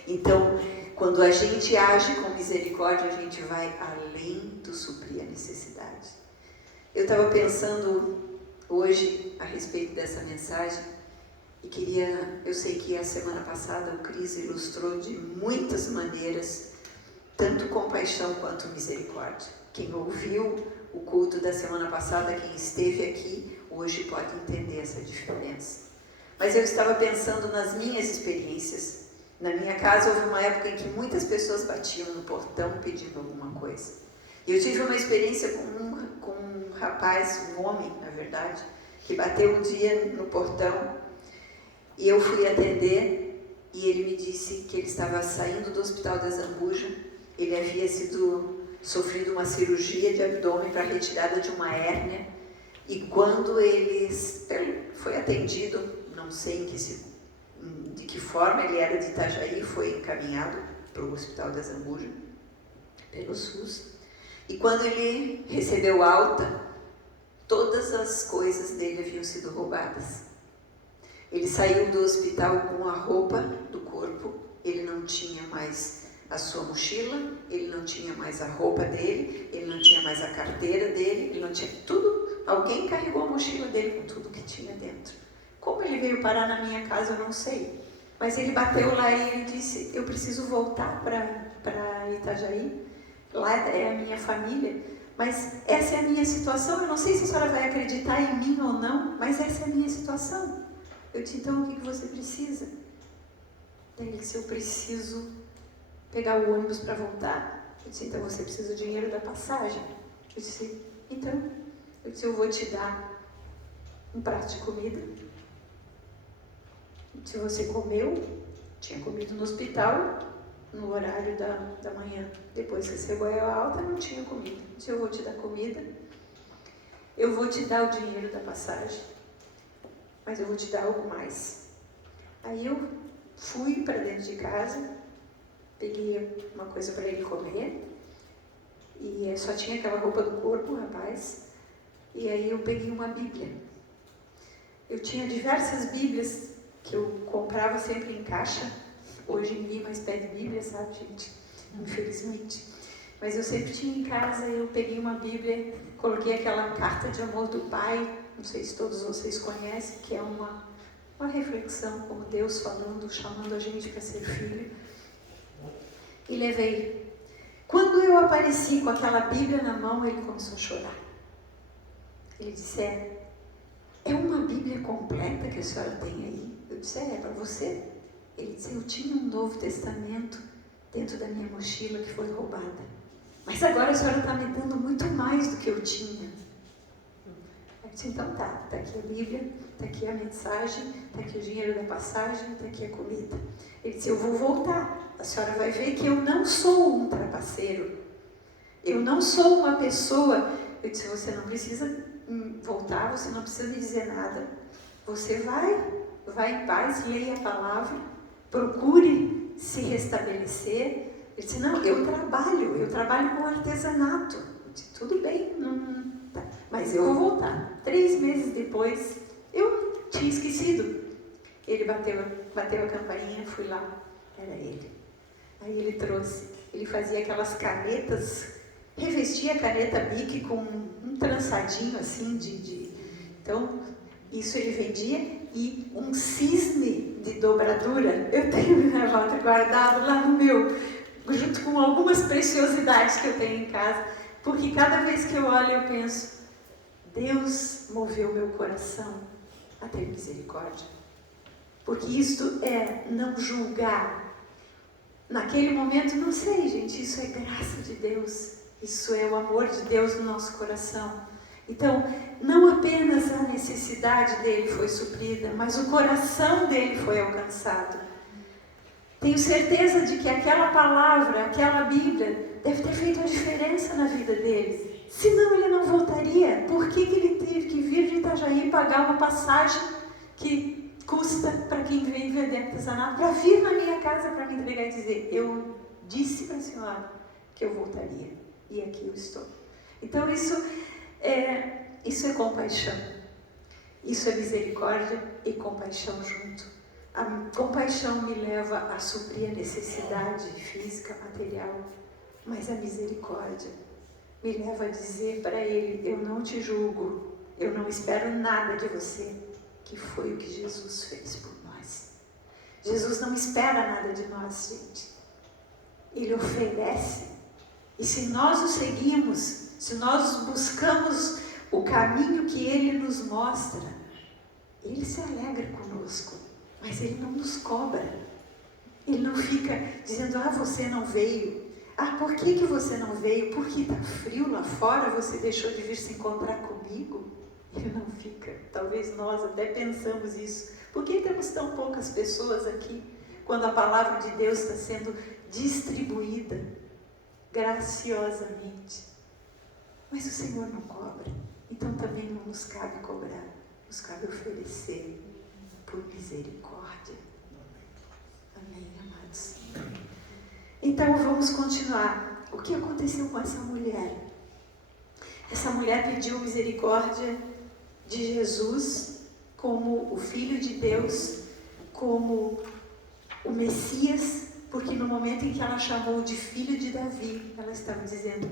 Então, quando a gente age com misericórdia, a gente vai além do suprir a necessidade. Eu estava pensando hoje a respeito dessa mensagem e eu sei que a semana passada o Cris ilustrou de muitas maneiras, tanto compaixão quanto misericórdia. Quem ouviu o culto da semana passada, quem esteve aqui, hoje pode entender essa diferença. Mas eu estava pensando nas minhas experiências. Na minha casa houve uma época em que muitas pessoas batiam no portão pedindo alguma coisa. E eu tive uma experiência com um rapaz, um homem, na verdade, que bateu um dia no portão e eu fui atender e ele me disse que ele estava saindo do hospital da Zambuja. Ele havia sofrido uma cirurgia de abdômen para retirada de uma hérnia e quando ele foi atendido, não sei de que forma, ele era de Itajaí, foi encaminhado para o hospital da Zambuja pelo SUS. E quando ele recebeu alta, todas as coisas dele haviam sido roubadas. Ele saiu do hospital com a roupa do corpo, ele não tinha mais a sua mochila, ele não tinha mais a roupa dele, ele não tinha mais a carteira dele, ele não tinha tudo. Alguém carregou a mochila dele com tudo que tinha dentro. Como ele veio parar na minha casa, eu não sei. Mas ele bateu lá e ele disse, eu preciso voltar para Itajaí. Lá é a minha família. Mas essa é a minha situação. Eu não sei se a senhora vai acreditar em mim ou não, mas essa é a minha situação. Eu disse, então o que você precisa? Daí ele disse, eu preciso pegar o ônibus para voltar. Eu disse, então você precisa do dinheiro da passagem? Eu disse, então. Eu disse, eu vou te dar um prato de comida. Se você comeu, tinha comido no hospital, no horário da manhã. Depois que recebeu a alta, não tinha comida. Eu disse, eu vou te dar comida, eu vou te dar o dinheiro da passagem, mas eu vou te dar algo mais. Aí eu fui para dentro de casa, peguei uma coisa para ele comer, e só tinha aquela roupa do corpo, rapaz, e aí eu peguei uma Bíblia. Eu tinha diversas Bíblias que eu comprava sempre em caixa. Hoje ninguém mais pede Bíblia, sabe, gente? Infelizmente. Mas eu sempre tinha em casa, eu peguei uma Bíblia, coloquei aquela carta de amor do Pai, não sei se todos vocês conhecem, que é uma reflexão, como Deus falando, chamando a gente para ser filho. E levei. Quando eu apareci com aquela Bíblia na mão, ele começou a chorar. Ele disse, é uma Bíblia completa que a senhora tem aí? Eu disse, é para você? Ele disse, eu tinha um Novo Testamento dentro da minha mochila que foi roubada. Mas agora a senhora está me dando muito mais do que eu tinha. Eu disse, então tá aqui a Bíblia, está aqui a mensagem, está aqui o dinheiro da passagem, está aqui a comida. Ele disse, eu vou voltar. A senhora vai ver que eu não sou um trapaceiro. Eu não sou uma pessoa. Eu disse, você não precisa voltar, você não precisa me dizer nada. Você vai em paz, leia a palavra, procure se restabelecer. Ele disse, não, eu trabalho com artesanato. Eu disse, tudo bem, tá, mas eu vou voltar. 3 meses depois, eu tinha esquecido. Ele bateu a campainha, fui lá, era ele. Aí ele trouxe, ele fazia aquelas canetas, revestia a caneta Bic com um trançadinho assim Então, isso ele vendia, e um cisne de dobradura, eu tenho guardado lá no meu, junto com algumas preciosidades que eu tenho em casa, porque cada vez que eu olho eu penso, Deus moveu meu coração a ter misericórdia. Porque isto é não julgar. Naquele momento, não sei, gente, isso é graça de Deus, isso é o amor de Deus no nosso coração. Então, não apenas a necessidade dele foi suprida, mas o coração dele foi alcançado. Tenho certeza de que aquela palavra, aquela Bíblia, deve ter feito a diferença na vida dele. Senão ele não voltaria. Por que ele teve que vir de Itajaí pagar uma passagem que custa para quem vem vender artesanato, para vir na minha casa para me entregar e dizer, eu disse para a senhora que eu voltaria. E aqui eu estou. Então isso é compaixão. Isso é misericórdia e compaixão junto. A compaixão me leva a suprir a necessidade física, material, mas a misericórdia me leva a dizer para ele: eu não te julgo, eu não espero nada de você, que foi o que Jesus fez por nós. Jesus não espera nada de nós, gente. Ele oferece. E se nós o seguimos, se nós buscamos o caminho que ele nos mostra, ele se alegra conosco, mas ele não nos cobra. Ele não fica dizendo: ah, você não veio. Ah, por que você não veio? Porque está frio lá fora, você deixou de vir se encontrar comigo? Ele não fica. Talvez nós até pensamos isso. Por que temos tão poucas pessoas aqui, quando a palavra de Deus está sendo distribuída graciosamente? Mas o Senhor não cobra, então também não nos cabe cobrar, nos cabe oferecer por misericórdia. Amém, amados? Então vamos continuar. O que aconteceu com essa mulher? Essa mulher pediu misericórdia de Jesus como o Filho de Deus, como o Messias, porque no momento em que ela chamou de filho de Davi, ela estava dizendo: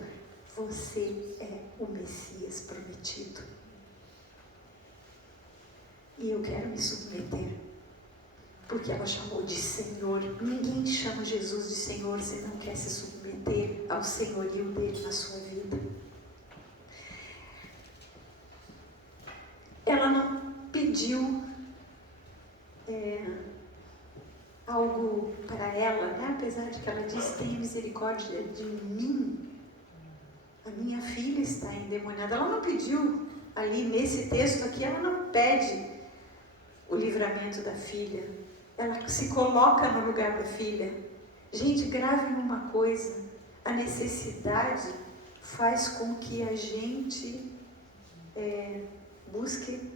você é o Messias prometido. E eu quero me submeter, porque ela chamou de Senhor. Ninguém chama Jesus de Senhor se não quer se submeter ao senhorio dele na sua vida. Ela não pediu algo para ela, né? Apesar de que ela disse: tenha misericórdia de mim, a minha filha está endemoniada. Ela não pediu ali nesse texto aqui, ela não pede o livramento da filha, ela se coloca no lugar da filha. Gente, gravem uma coisa: a necessidade faz com que a gente busque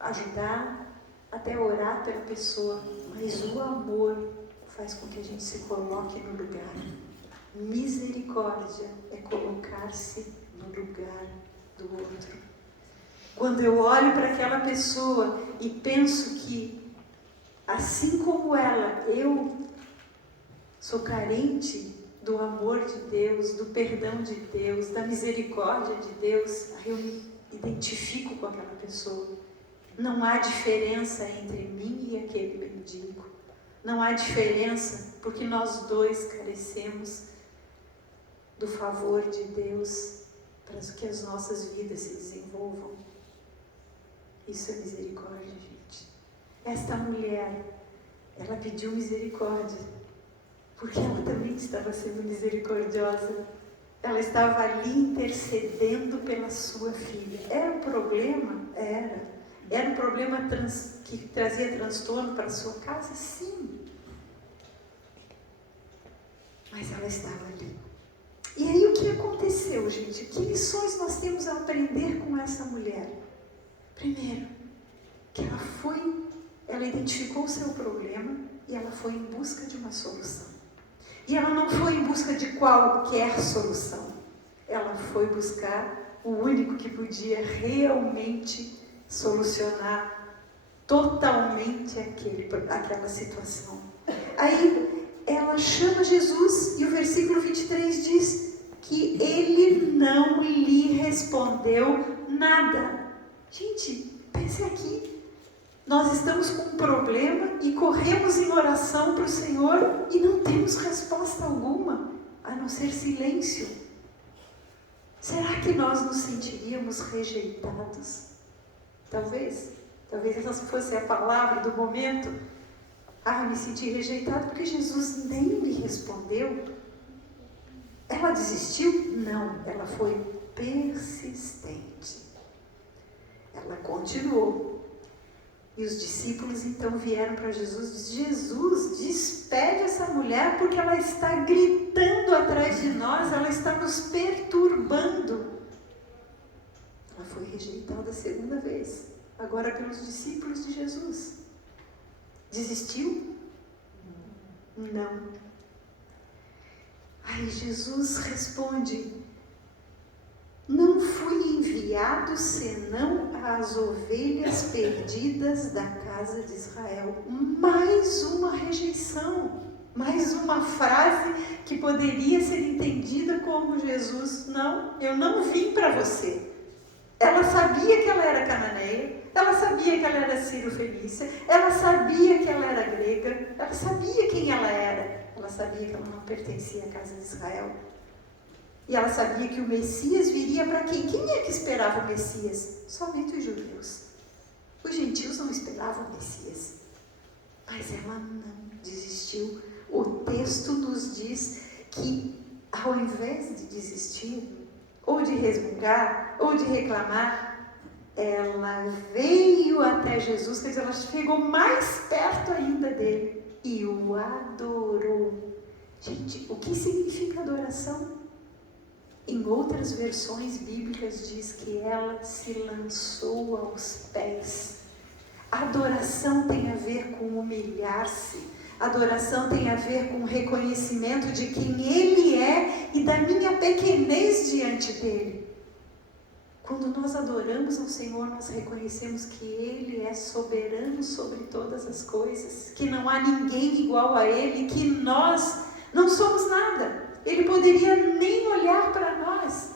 ajudar, até orar pela pessoa, mas o amor faz com que a gente se coloque no lugar. Misericórdia é colocar-se no lugar do outro. Quando eu olho para aquela pessoa e penso que, assim como ela, eu sou carente do amor de Deus, do perdão de Deus, da misericórdia de Deus, aí eu me identifico com aquela pessoa. Não há diferença entre mim e aquele mendigo. Não há diferença, porque nós dois carecemos do favor de Deus para que as nossas vidas se desenvolvam. Isso é misericórdia, gente. Esta mulher, ela pediu misericórdia, porque ela também estava sendo misericordiosa. Ela estava ali intercedendo pela sua filha. Era um problema? Era um problema que trazia transtorno para a sua casa? Sim. Mas ela estava ali. E aí o que aconteceu, gente? Que lições nós temos a aprender com essa mulher? Primeiro, que ela identificou o seu problema e ela foi em busca de uma solução. E ela não foi em busca de qualquer solução. Ela foi buscar o único que podia realmente solucionar totalmente aquela situação. Aí ela chama Jesus e o versículo 23 diz que ele não lhe respondeu nada. Gente, pense aqui. Nós estamos com um problema e corremos em oração para o Senhor e não temos resposta alguma, a não ser silêncio. Será que nós nos sentiríamos rejeitados? Talvez essa fosse a palavra do momento. Eu me senti rejeitado porque Jesus nem me respondeu. Ela desistiu? Não, ela foi persistente. Ela continuou. E os discípulos então vieram para Jesus e disseram: Jesus, despede essa mulher porque ela está gritando atrás de nós, ela está nos perturbando. Ela foi rejeitada a segunda vez, agora pelos discípulos de Jesus. Desistiu? Não. Aí Jesus responde: não fui enviado senão às ovelhas perdidas da casa casa de Israel. Mais uma rejeição, mais uma frase que poderia ser entendida como Jesus: não, eu não vim para você. Ela sabia que ela era cananeia, ela sabia que ela era sírio-fenícia, ela sabia que ela era grega, ela sabia quem ela era, ela sabia que ela não pertencia à casa de Israel. E ela sabia que o Messias viria para quem? Quem é que esperava o Messias? Somente os judeus. Os gentios não esperavam o Messias. Mas ela não desistiu. O texto nos diz que, ao invés de desistir, ou de resmungar, ou de reclamar, ela veio até Jesus, quer dizer, ela chegou mais perto ainda dele e o adorou. Gente, o que significa adoração? Em outras versões bíblicas diz que ela se lançou aos pés. Adoração tem a ver com humilhar-se. Adoração tem a ver com o reconhecimento de quem Ele é e da minha pequenez diante dEle. Quando nós adoramos ao Senhor, nós reconhecemos que Ele é soberano sobre todas as coisas, que não há ninguém igual a Ele, que nós não somos nada. Ele poderia nem olhar para nós,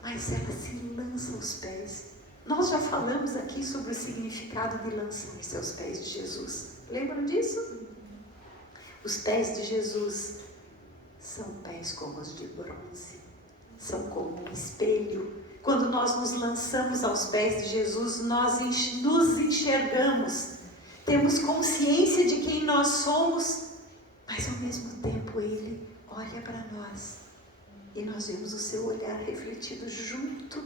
mas ela se lança aos pés. Nós já falamos aqui sobre o significado de lançar-se aos pés de Jesus. Lembram disso? Os pés de Jesus são pés como os de bronze, são como um espelho. Quando nós nos lançamos aos pés de Jesus, nós nos enxergamos, temos consciência de quem nós somos, mas ao mesmo tempo Ele olha para nós e nós vemos o seu olhar refletido junto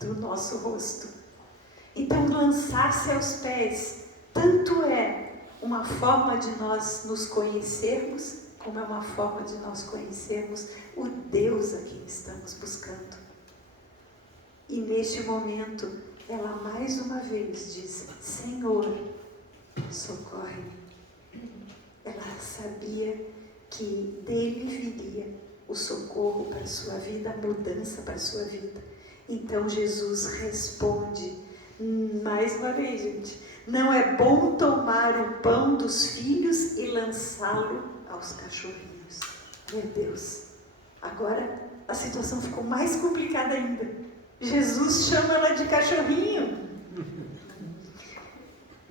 do nosso rosto. Então, lançar-se aos pés tanto é uma forma de nós nos conhecermos, como é uma forma de nós conhecermos o Deus a quem estamos buscando. E neste momento, ela mais uma vez diz: Senhor, socorre. Ela sabia que dele viria o socorro para a sua vida, a mudança para a sua vida. Então Jesus responde, mais uma vez, gente: não é bom tomar o pão dos filhos e lançá-lo aos cachorrinhos. Meu Deus, agora a situação ficou mais complicada ainda. Jesus chama ela de cachorrinho.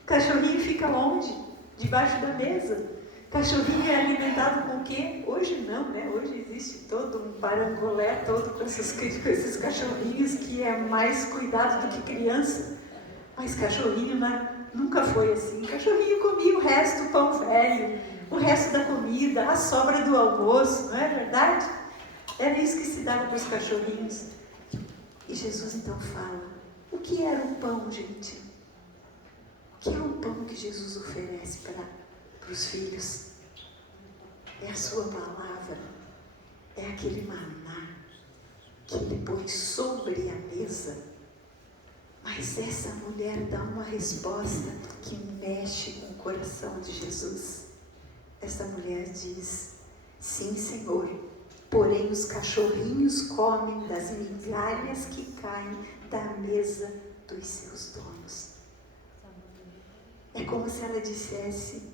Cachorrinho fica onde? Debaixo da mesa. Cachorrinho é alimentado com o quê? Hoje não, né? Hoje existe todo um parangolé todo com esses cachorrinhos que é mais cuidado do que criança. Mas cachorrinho nunca foi assim. Cachorrinho comia o resto do pão velho, o resto da comida, a sobra do almoço, não é verdade? Era isso que se dava para os cachorrinhos. E Jesus então fala: o que era o pão, gente? O que é o pão que Jesus oferece para os filhos? É a sua palavra, é aquele maná que Ele põe sobre a mesa. Mas essa mulher dá uma resposta que mexe com o coração de Jesus. Essa mulher diz: sim, Senhor, porém os cachorrinhos comem das migalhas que caem da mesa dos seus donos. É como se ela dissesse: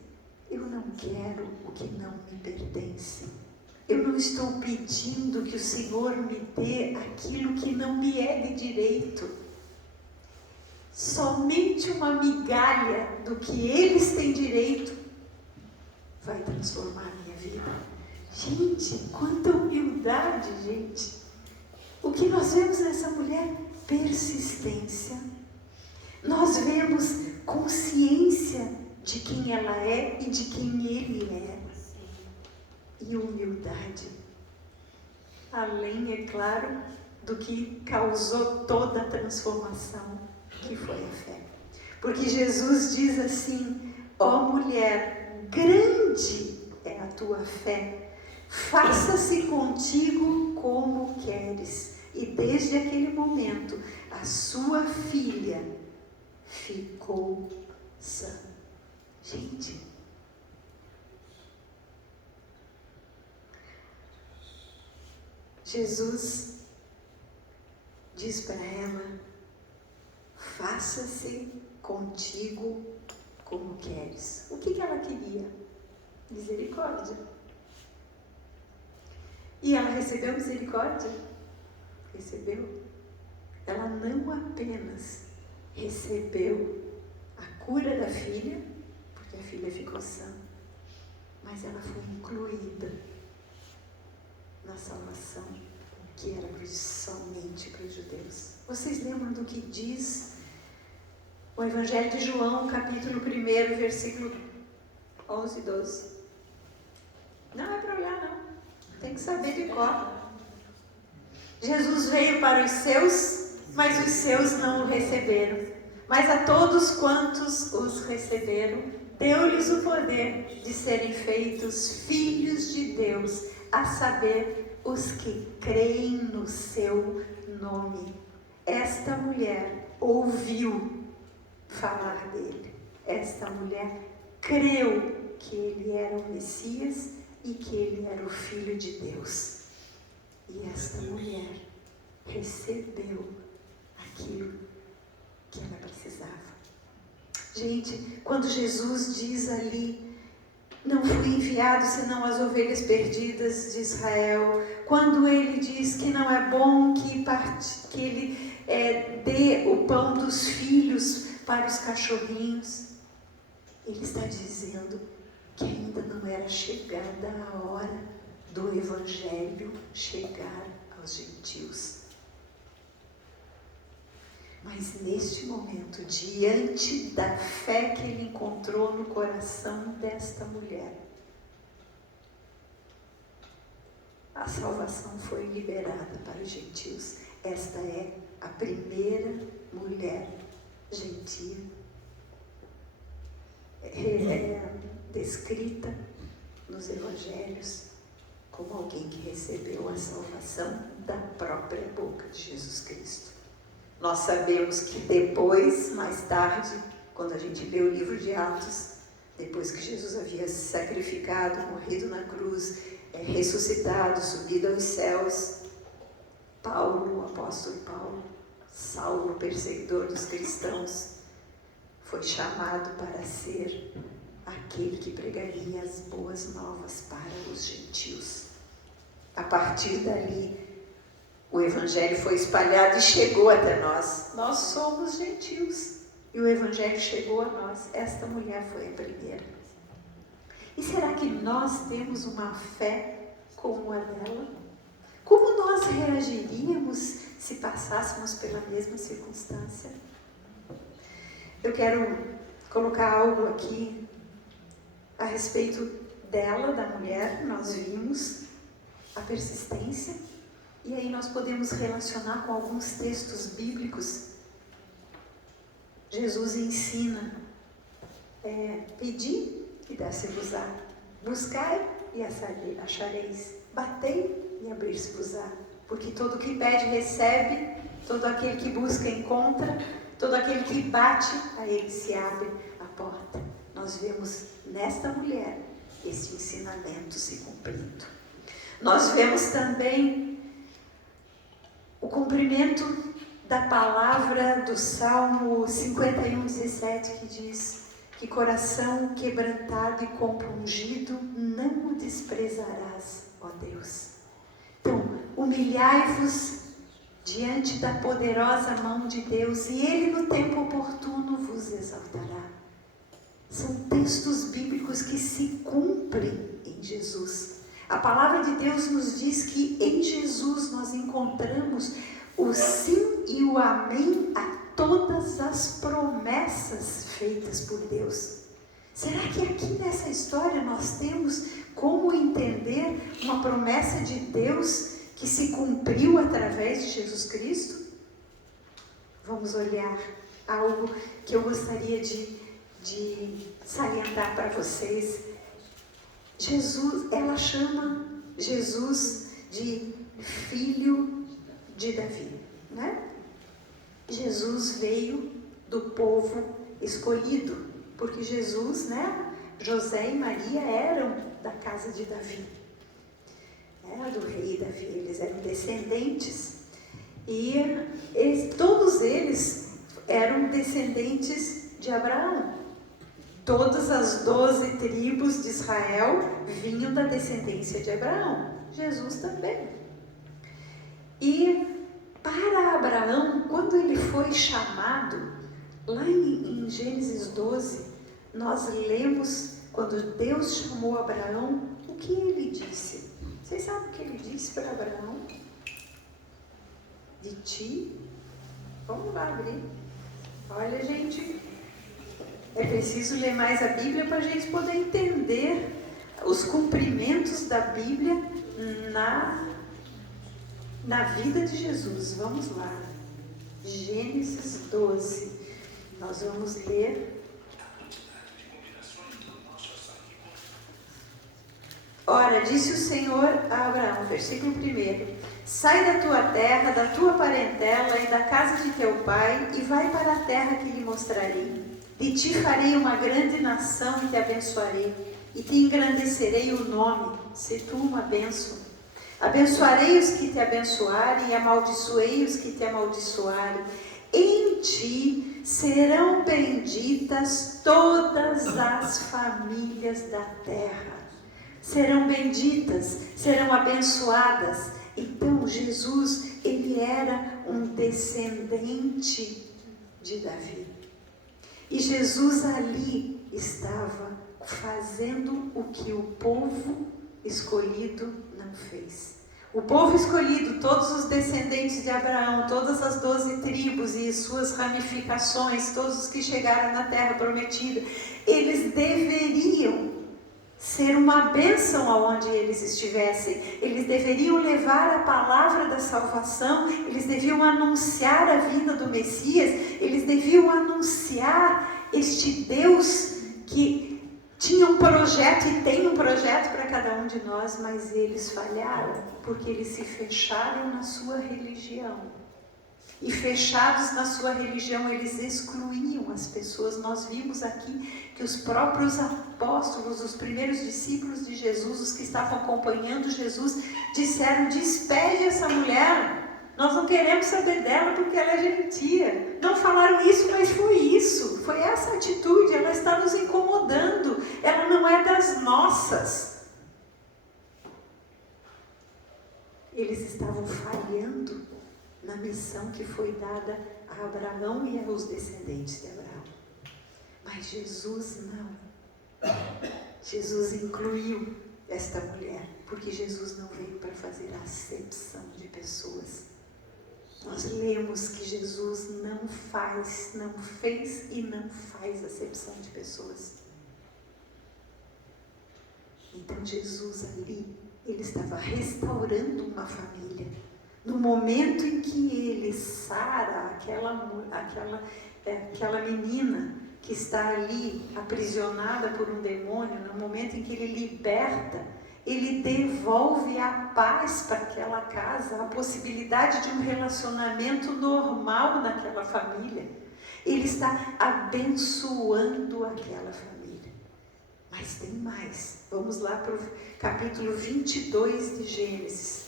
eu não quero o que não me pertence. Eu não estou pedindo que o Senhor me dê aquilo que não me é de direito. Somente uma migalha do que eles têm direito vai transformar a minha vida. Gente, quanta humildade, gente. O que nós vemos nessa mulher? Persistência. Nós vemos consciência de quem ela é e de quem ele é. E humildade. Além, é claro, do que causou toda a transformação, que foi a fé. Porque Jesus diz assim: ó mulher, grande é a tua fé, faça-se contigo como queres. E desde aquele momento, a sua filha ficou sã. Gente, Jesus diz para ela: faça-se contigo como queres. O que ela queria? Misericórdia. E ela recebeu misericórdia? Recebeu. Ela não apenas recebeu a cura da filha, porque a filha ficou sã, mas ela foi incluída na salvação, que era somente para os judeus. Vocês lembram do que diz o Evangelho de João, capítulo 1, versículo 11 e 12? Não é para olhar, não. Tem que saber de cor. Jesus veio para os seus, mas os seus não o receberam. Mas a todos quantos os receberam, deu-lhes o poder de serem feitos filhos de Deus, a saber, os que creem no seu nome. Esta mulher ouviu falar dele. Esta mulher creu que ele era o Messias e que ele era o Filho de Deus. E esta mulher recebeu aquilo que ela precisava. Gente, quando Jesus diz ali, não fui enviado senão as ovelhas perdidas de Israel, quando ele diz que não é bom que ele dê o pão dos filhos para os cachorrinhos, ele está dizendo que ainda não era chegada a hora do Evangelho chegar aos gentios. Mas neste momento, diante da fé que ele encontrou no coração desta mulher, a salvação foi liberada para os gentios. Esta é a primeira mulher gentia descrita nos evangelhos como alguém que recebeu a salvação da própria boca de Jesus Cristo. Nós sabemos que depois, mais tarde, quando a gente lê o livro de Atos, depois que Jesus havia se sacrificado, morrido na cruz, ressuscitado, subido aos céus, Paulo, o apóstolo Paulo, Saulo, perseguidor dos cristãos, foi chamado para ser aquele que pregaria as boas novas para os gentios. A partir dali, o Evangelho foi espalhado e chegou até nós. Nós somos gentios e o Evangelho chegou a nós. Esta mulher foi a primeira. E será que nós temos uma fé como a dela? Como nós reagiríamos se passássemos pela mesma circunstância? Eu quero colocar algo aqui a respeito dela, da mulher. Nós vimos a persistência. E aí nós podemos relacionar com alguns textos bíblicos. Jesus ensina, pedi e dá-se-vos-á, buscai e achareis, batei e abrir-se-vos-á. Porque todo que pede recebe, todo aquele que busca encontra, todo aquele que bate, a ele se abre a porta. Nós vemos nesta mulher esse ensinamento se cumprindo. Nós vemos também o cumprimento da palavra do Salmo 51:17, que diz que coração quebrantado e compungido não o desprezarás, ó Deus. Então, humilhai-vos diante da poderosa mão de Deus e Ele no tempo oportuno vos exaltará. São textos bíblicos que se cumprem em Jesus. A palavra de Deus nos diz que em Jesus nós encontramos o sim e o amém a todas as promessas feitas por Deus. Será que aqui nessa história nós temos como entender uma promessa de Deus que se cumpriu através de Jesus Cristo? Vamos olhar algo que eu gostaria de salientar para vocês. Ela chama Jesus de filho de Davi, né? Jesus veio do povo escolhido, porque Jesus, né? José e Maria eram da casa de Davi, era do rei Davi, eles eram descendentes, e todos eles eram descendentes de Abraão. Todas as 12 tribos de Israel vinham da descendência de Abraão. Jesus também. E para Abraão, quando ele foi chamado, lá em Gênesis 12, nós lemos, quando Deus chamou Abraão, o que ele disse? Vocês sabem o que ele disse para Abraão? De ti? Vamos lá abrir. Olha, gente, é preciso ler mais a Bíblia para a gente poder entender os cumprimentos da Bíblia na vida de Jesus. Vamos lá. Gênesis 12. Nós vamos ler. Ora, disse o Senhor a Abraão, versículo 1: sai da tua terra, da tua parentela e da casa de teu pai, e vai para a terra que lhe mostrarei. De ti farei uma grande nação e te abençoarei, e te engrandecerei o nome, se tu uma bênção. Abençoarei os que te abençoarem, e amaldiçoei os que te amaldiçoarem. Em ti serão benditas todas as famílias da terra. Serão benditas, serão abençoadas. Então Jesus, ele era um descendente de Davi. E Jesus ali estava fazendo o que o povo escolhido não fez. O povo escolhido, todos os descendentes de Abraão, todas as 12 tribos e suas ramificações, todos os que chegaram na terra prometida, eles deveriam ser uma bênção aonde eles estivessem. Eles deveriam levar a palavra da salvação, eles deviam anunciar a vinda do Messias, eles deviam anunciar este Deus que tinha um projeto e tem um projeto para cada um de nós, mas eles falharam, porque eles se fecharam na sua religião. E fechados na sua religião, eles excluíam as pessoas. Nós vimos aqui que os próprios apóstolos, os primeiros discípulos de Jesus, os que estavam acompanhando Jesus, disseram: despede essa mulher, nós não queremos saber dela porque ela é gentia. Não falaram isso, mas foi isso, foi essa atitude. Ela está nos incomodando, ela não é das nossas. Eles estavam falhando na missão que foi dada a Abraão e aos descendentes de Abraão. Mas Jesus não. Jesus incluiu esta mulher, porque Jesus não veio para fazer acepção de pessoas. Nós lemos que Jesus não fez e não faz acepção de pessoas. Então Jesus ali, ele estava restaurando uma família. No momento em que ele sara aquela menina que está ali aprisionada por um demônio, no momento em que ele liberta, ele devolve a paz para aquela casa, a possibilidade de um relacionamento normal naquela família. Ele está abençoando aquela família. Mas tem mais. Vamos lá para o capítulo 22 de Gênesis.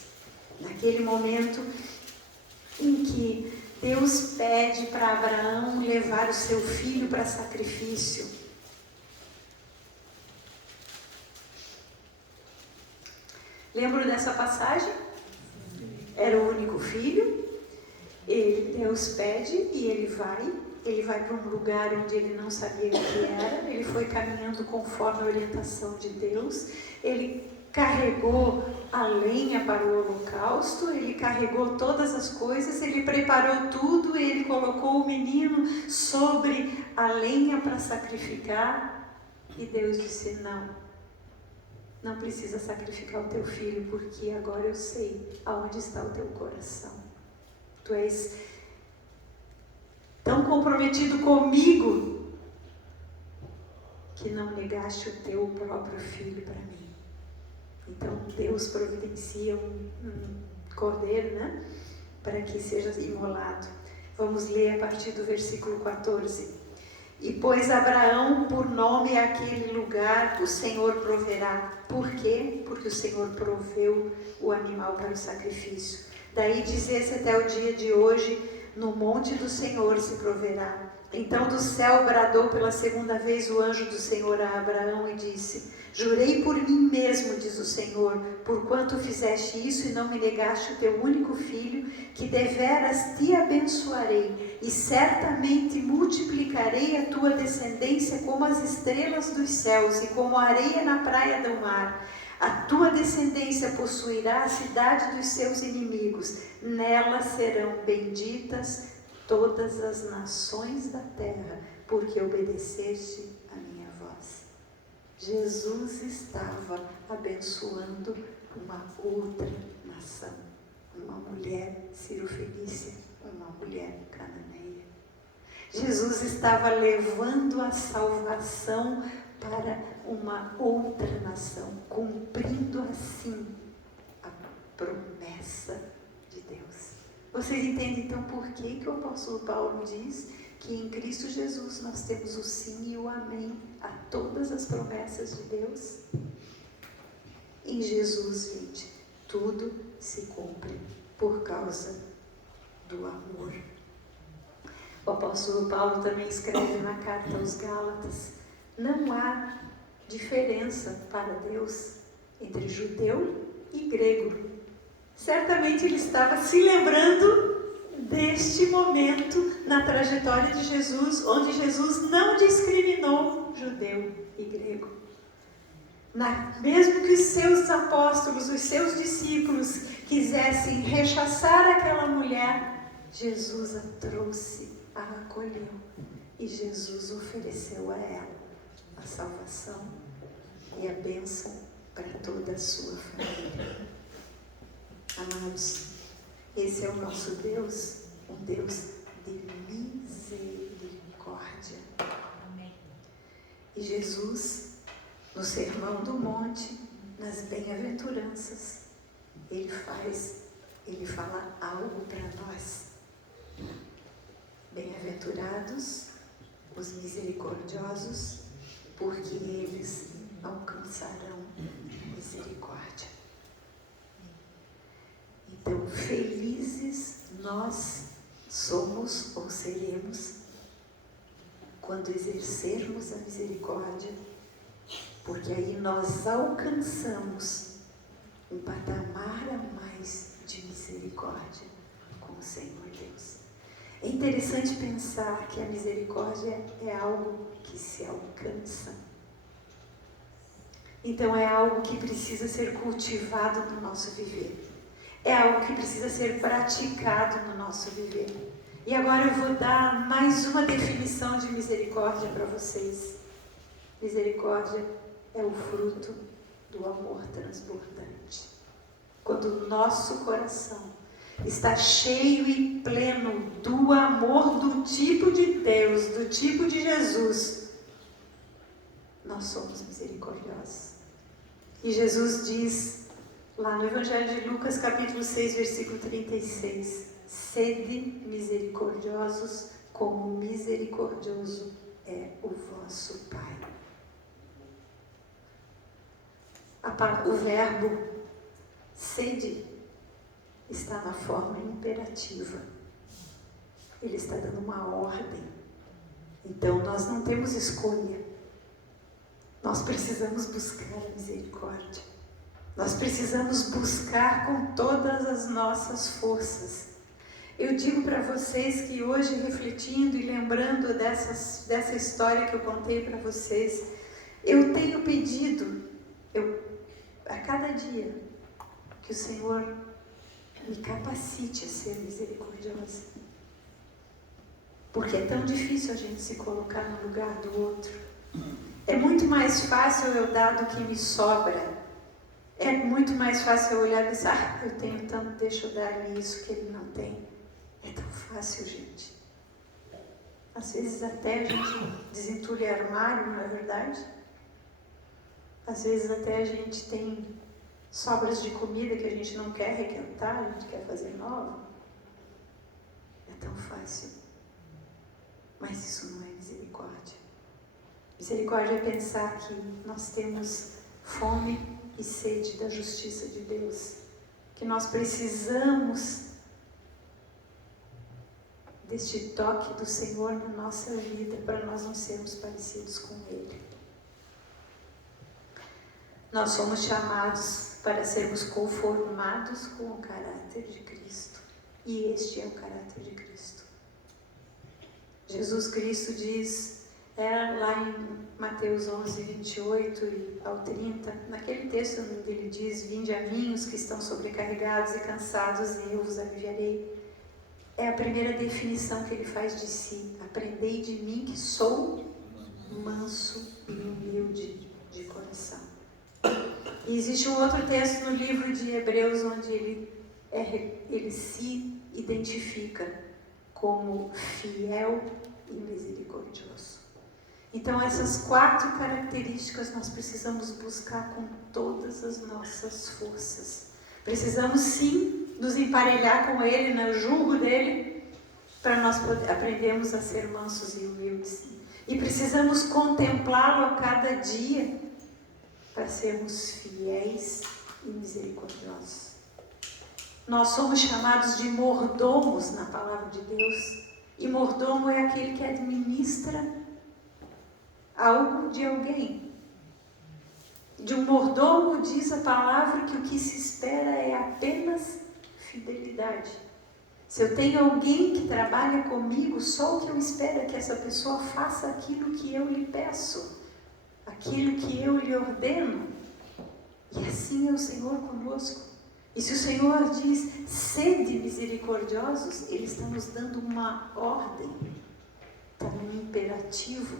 Naquele momento em que Deus pede para Abraão levar o seu filho para sacrifício. Lembram dessa passagem? Era o único filho. Deus pede e ele vai para um lugar onde ele não sabia o que era. Ele foi caminhando conforme a orientação de Deus. Ele carregou a lenha para o holocausto, ele carregou todas as coisas, ele preparou tudo, ele colocou o menino sobre a lenha para sacrificar, e Deus disse: não precisa sacrificar o teu filho, porque agora eu sei aonde está o teu coração. Tu és tão comprometido comigo que não negaste o teu próprio filho para mim. Então Deus providencia um cordeiro, né? Para que seja imolado. Vamos ler a partir do versículo 14. E pôs Abraão por nome aquele lugar: o Senhor proverá. Por quê? Porque o Senhor proveu o animal para o sacrifício. Daí diz-se até o dia de hoje: no monte do Senhor se proverá. Então do céu bradou pela segunda vez o anjo do Senhor a Abraão e disse: jurei por mim mesmo, diz o Senhor, porquanto fizeste isso e não me negaste o teu único filho, que deveras te abençoarei, e certamente multiplicarei a tua descendência como as estrelas dos céus e como a areia na praia do mar. A tua descendência possuirá a cidade dos seus inimigos, nela serão benditas todas as nações da terra, porque obedeceste a minha voz. Jesus estava abençoando uma outra nação, uma mulher cirofenícia, uma mulher cananeia. Jesus estava levando a salvação para uma outra nação, cumprindo assim a promessa de Deus. Vocês entendem então por que o apóstolo Paulo diz que em Cristo Jesus nós temos o sim e o amém a todas as promessas de Deus? Em Jesus, gente, tudo se cumpre por causa do amor. O apóstolo Paulo também escreve na carta aos Gálatas: não há diferença para Deus entre judeu e grego. Certamente ele estava se lembrando deste momento na trajetória de Jesus, onde Jesus não discriminou judeu e grego. Mesmo que os seus apóstolos, os seus discípulos quisessem rechaçar aquela mulher, Jesus a trouxe, a acolheu, e Jesus ofereceu a ela a salvação e a bênção para toda a sua família. Amados, esse é o nosso Deus, um Deus de misericórdia. Amém. E Jesus, no Sermão do Monte, nas bem-aventuranças, ele fala algo para nós. Bem-aventurados os misericordiosos, porque eles alcançarão misericórdia. Então, felizes nós somos ou seremos quando exercermos a misericórdia, porque aí nós alcançamos um patamar a mais de misericórdia com o Senhor Deus. É interessante pensar que a misericórdia é algo que se alcança. Então é algo que precisa ser cultivado no nosso viver. É algo que precisa ser praticado no nosso viver. E agora eu vou dar mais uma definição de misericórdia para vocês. Misericórdia é o fruto do amor transbordante. Quando o nosso coração está cheio e pleno do amor do tipo de Deus, do tipo de Jesus, nós somos misericordiosos. E Jesus diz lá no Evangelho de Lucas, capítulo 6, versículo 36, sede misericordiosos, como misericordioso é o vosso Pai. O verbo sede está na forma imperativa. Ele está dando uma ordem. Então nós não temos escolha. Nós precisamos buscar a misericórdia. Nós precisamos buscar com todas as nossas forças. Eu digo para vocês que hoje, refletindo e lembrando dessa história que eu contei para vocês, eu tenho pedido, a cada dia, que o Senhor me capacite a ser misericordiosa. Porque é tão difícil a gente se colocar no lugar do outro. É muito mais fácil eu dar do que me sobra. É muito mais fácil eu olhar e pensar, eu tenho tanto, deixa eu dar-lhe isso que ele não tem. É tão fácil, gente. Às vezes até a gente desentulha armário, não é verdade? Às vezes até a gente tem sobras de comida que a gente não quer requentar, a gente quer fazer nova. É tão fácil. Mas isso não é misericórdia. Misericórdia é pensar que nós temos fome e sede da justiça de Deus. Que nós precisamos deste toque do Senhor na nossa vida, para nós não sermos parecidos com Ele. Nós somos chamados para sermos conformados com o caráter de Cristo. E este é o caráter de Cristo. Jesus Cristo diz, lá em Mateus 11, 28 e ao 30, naquele texto onde ele diz, vinde a mim os que estão sobrecarregados e cansados e eu vos aliviarei. É a primeira definição que ele faz de si. Aprendei de mim que sou manso e humilde de coração. E existe um outro texto no livro de Hebreus onde ele se identifica como fiel e misericordioso. Então essas 4 características nós precisamos buscar com todas as nossas forças. Precisamos sim nos emparelhar com Ele, no jugo dele, para nós aprendermos a ser mansos e humildes. E precisamos contemplá-lo a cada dia para sermos fiéis e misericordiosos. Nós somos chamados de mordomos na palavra de Deus. E mordomo é aquele que administra algo de alguém. De um mordomo diz a palavra que o que se espera é apenas fidelidade. Se eu tenho alguém que trabalha comigo, só o que eu espero é que essa pessoa faça aquilo que eu lhe peço, aquilo que eu lhe ordeno. E assim é o Senhor conosco. E se o Senhor diz, sede misericordiosos, Ele está nos dando uma ordem, está um imperativo.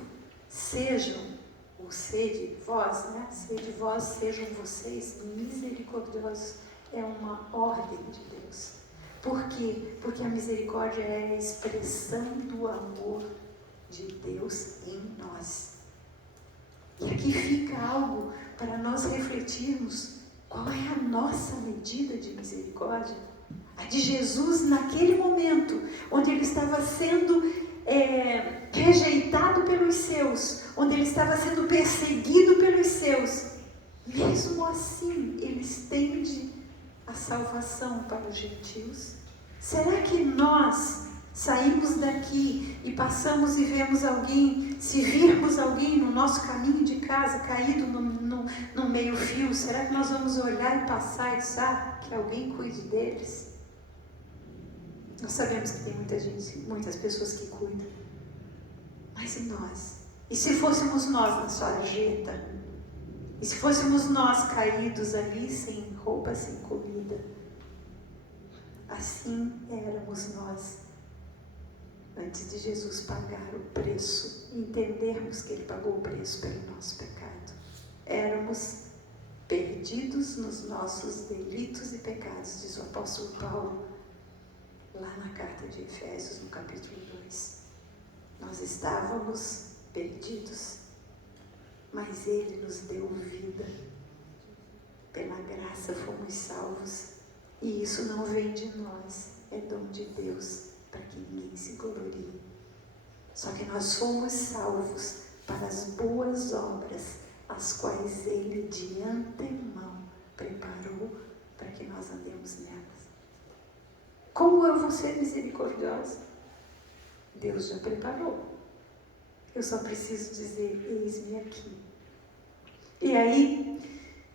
Sejam, ou sede vós, né? Sede vós, sejam vocês misericordiosos. É uma ordem de Deus. Por quê? Porque a misericórdia é a expressão do amor de Deus em nós. E aqui fica algo para nós refletirmos. Qual é a nossa medida de misericórdia? A de Jesus naquele momento, onde Ele estava sendo rejeitado pelos seus, onde Ele estava sendo perseguido pelos seus. Mesmo assim, Ele estende a salvação para os gentios. Será que nós saímos daqui e passamos e vemos alguém, se virmos alguém no nosso caminho de casa, caído no meio-fio, será que nós vamos olhar e passar e dizer, que alguém cuide deles? Nós sabemos que tem muitas pessoas que cuidam. Mas e nós? E se fôssemos nós na sarjeta? E se fôssemos nós caídos ali, sem roupa, sem comida? Assim éramos nós, antes de Jesus pagar o preço, entendermos que Ele pagou o preço pelo nosso pecado. Éramos perdidos nos nossos delitos e pecados, diz o apóstolo Paulo, lá na carta de Efésios, no capítulo 2. Nós estávamos perdidos, mas Ele nos deu vida. Pela graça fomos salvos. E isso não vem de nós, é dom de Deus, para que ninguém se glorie. Só que nós fomos salvos para as boas obras, as quais Ele de antemão preparou para que nós andemos nelas. Como eu vou ser misericordiosa? Deus já preparou. Eu só preciso dizer, eis-me aqui. E aí,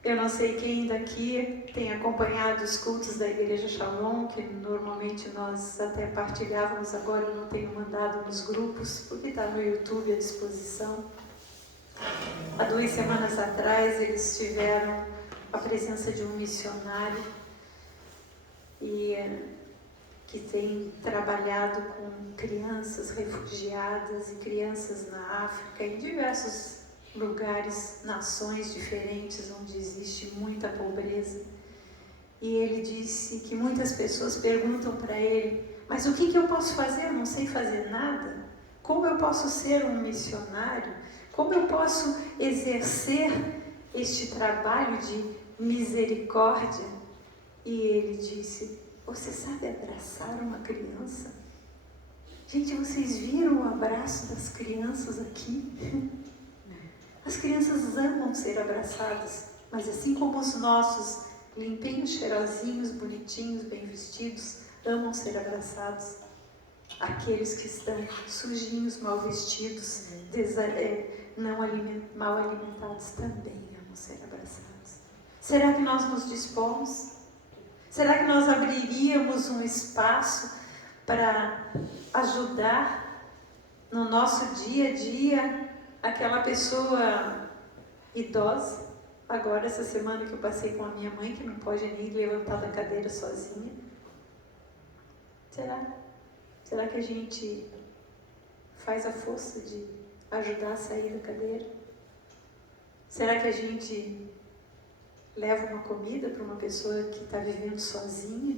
eu não sei quem daqui tem acompanhado os cultos da Igreja Shalom, que normalmente nós até partilhávamos, agora eu não tenho mandado nos grupos, porque está no YouTube à disposição. Há 2 semanas atrás, eles tiveram a presença de um missionário que tem trabalhado com crianças refugiadas e crianças na África, em diversos lugares, nações diferentes, onde existe muita pobreza. E ele disse que muitas pessoas perguntam para ele, mas o que eu posso fazer? Eu não sei fazer nada. Como eu posso ser um missionário? Como eu posso exercer este trabalho de misericórdia? E ele disse, você sabe abraçar uma criança? Gente, vocês viram o abraço das crianças aqui? As crianças amam ser abraçadas, mas assim como os nossos, limpinhos, cheirosinhos, bonitinhos, bem vestidos, amam ser abraçados. aqueles que estão sujinhos, mal vestidos, mal alimentados também amam ser abraçados. Será que nós nos dispomos? Será que nós abriríamos um espaço para ajudar no nosso dia a dia aquela pessoa idosa? Agora, essa semana que eu passei com a minha mãe, que não pode nem levantar da cadeira sozinha. Será que a gente faz a força de ajudar a sair da cadeira? Será que a gente leva uma comida para uma pessoa que está vivendo sozinha?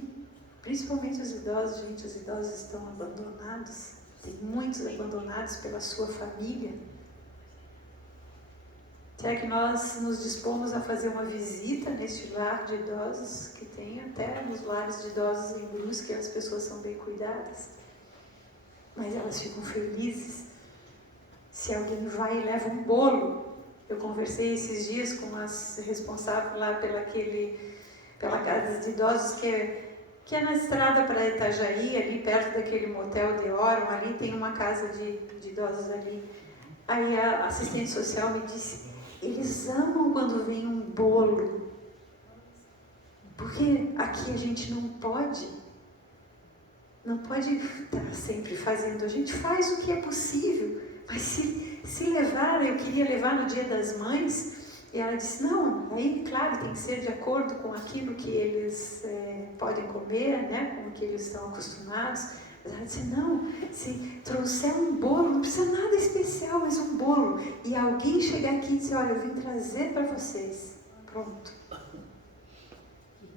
Principalmente os idosos, gente, os idosos estão abandonados. Tem muitos abandonados pela sua família. Será que nós nos dispomos a fazer uma visita neste lar de idosos, que tem até nos lares de idosos em Brusque, as pessoas são bem cuidadas, mas elas ficam felizes se alguém vai e leva um bolo. Eu conversei esses dias com as responsáveis lá pela casa de idosos, que é na estrada para Itajaí, ali perto daquele motel de Oron, ali tem uma casa de idosos ali. Aí a assistente social me disse: eles amam quando vem um bolo, porque aqui a gente não pode estar sempre fazendo, a gente faz o que é possível, mas se levar, eu queria levar no Dia das Mães, e ela disse, não, aí claro, tem que ser de acordo com aquilo que eles podem comer, né, com o que eles estão acostumados. Mas ela disse, não, se trouxer um bolo, não precisa nada especial, mas um bolo, e alguém chegar aqui e dizer, olha, eu vim trazer para vocês, pronto.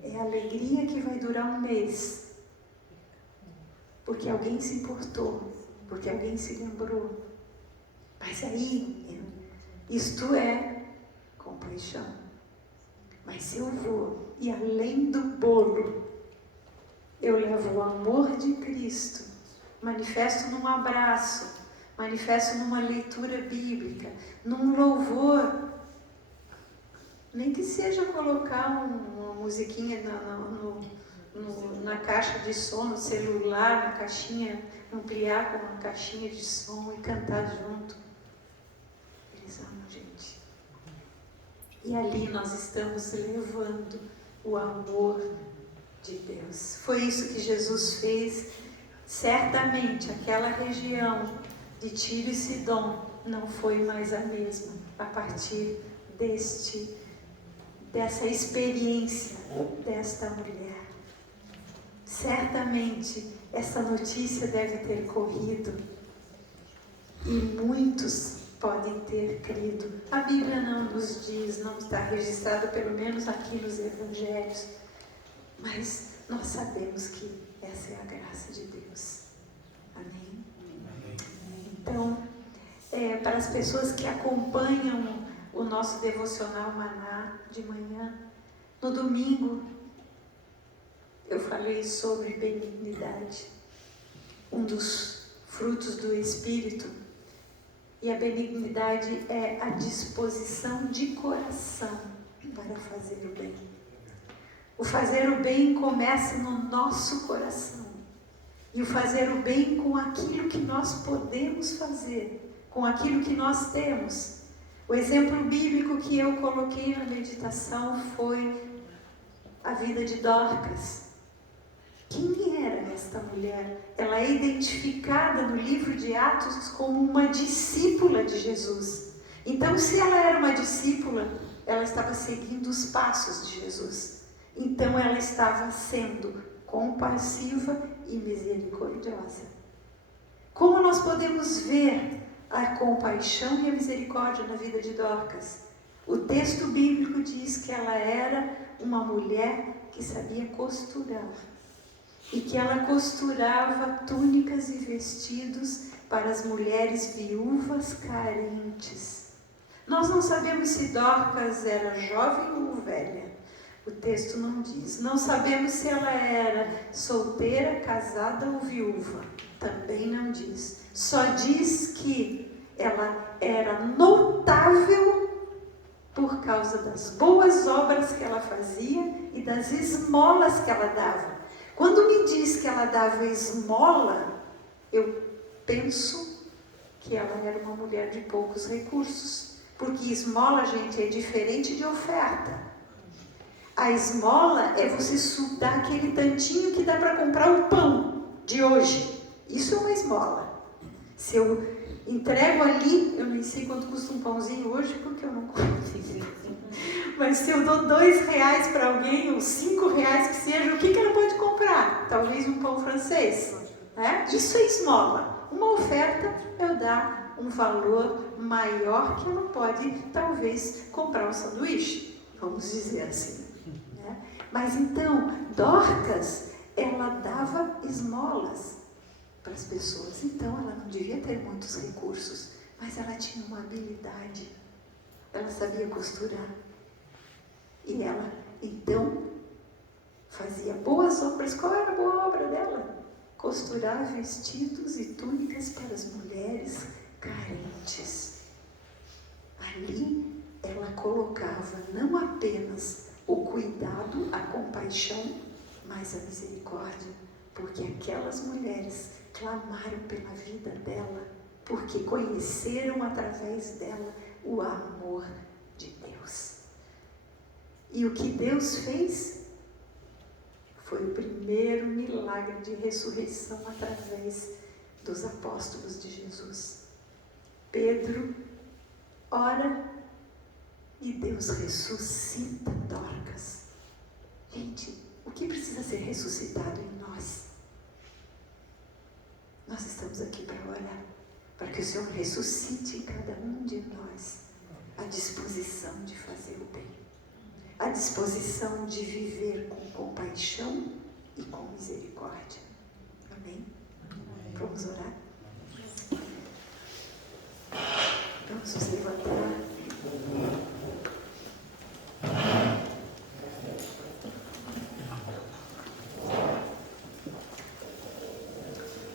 É a alegria que vai durar um mês, porque alguém se importou, porque alguém se lembrou. Mas aí, isto é compaixão. Mas se eu vou, e além do bolo, eu levo o amor de Cristo, manifesto num abraço, manifesto numa leitura bíblica, num louvor, nem que seja colocar uma musiquinha na caixa de som, no celular, na caixinha, ampliar com uma caixinha de som e cantar junto. Eles amam a gente. E ali nós estamos levando o amor de Deus. Foi isso que Jesus fez. Certamente aquela região de Tiro e Sidom não foi mais a mesma a partir dessa experiência desta mulher. Certamente essa notícia deve ter corrido e muitos podem ter crido. A Bíblia não nos diz, não está registrado, pelo menos aqui nos Evangelhos, mas nós sabemos que essa é a graça de Deus. Amém? Então, para as pessoas que acompanham o nosso devocional Maná de manhã, no domingo, eu falei sobre benignidade, um dos frutos do Espírito. E a benignidade é a disposição de coração para fazer o bem. O fazer o bem começa no nosso coração. E o fazer o bem com aquilo que nós podemos fazer, com aquilo que nós temos. O exemplo bíblico que eu coloquei na meditação foi a vida de Dorcas. Quem era esta mulher? Ela é identificada no livro de Atos como uma discípula de Jesus. Então, se ela era uma discípula, ela estava seguindo os passos de Jesus. Então, ela estava sendo compassiva e misericordiosa. Como nós podemos ver a compaixão e a misericórdia na vida de Dorcas? O texto bíblico diz que ela era uma mulher que sabia costurar. E que ela costurava túnicas e vestidos para as mulheres viúvas carentes. Nós não sabemos se Dorcas era jovem ou velha. O texto não diz. Não sabemos se ela era solteira, casada ou viúva. Também não diz. Só diz que ela era notável por causa das boas obras que ela fazia e das esmolas que ela dava. Quando me diz que ela dava esmola, Eu penso que ela era uma mulher de poucos recursos, porque esmola, gente, é diferente de oferta. A esmola é você dar aquele tantinho que dá para comprar o pão de hoje. Isso é uma esmola. Se eu entrego ali, eu nem sei quanto custa um pãozinho hoje, porque eu não consigo. Mas se eu dou R$2 para alguém, ou R$5 que seja, o que ela pode comprar? Talvez um pão francês. Né? Isso é esmola. Uma oferta eu dar um valor maior que ela pode, talvez, comprar um sanduíche. Vamos dizer assim. Né? Mas então, Dorcas, ela dava esmolas para as pessoas. Então, ela não devia ter muitos recursos, mas ela tinha uma habilidade. Ela sabia costurar. E ela, então, fazia boas obras. Qual era a boa obra dela? Costurar vestidos e túnicas para as mulheres carentes. Ali, ela colocava não apenas o cuidado, a compaixão, mas a misericórdia. Porque aquelas mulheres clamaram pela vida dela, porque conheceram através dela o amor de Deus. E o que Deus fez foi o primeiro milagre de ressurreição através dos apóstolos de Jesus. Pedro ora e Deus ressuscita Dorcas. Gente, o que precisa ser ressuscitado em nós? Nós estamos aqui para orar, para que o Senhor ressuscite em cada um de nós a disposição de fazer o bem, a disposição de viver com compaixão e com misericórdia. Amém? Vamos orar? Vamos nos levantar.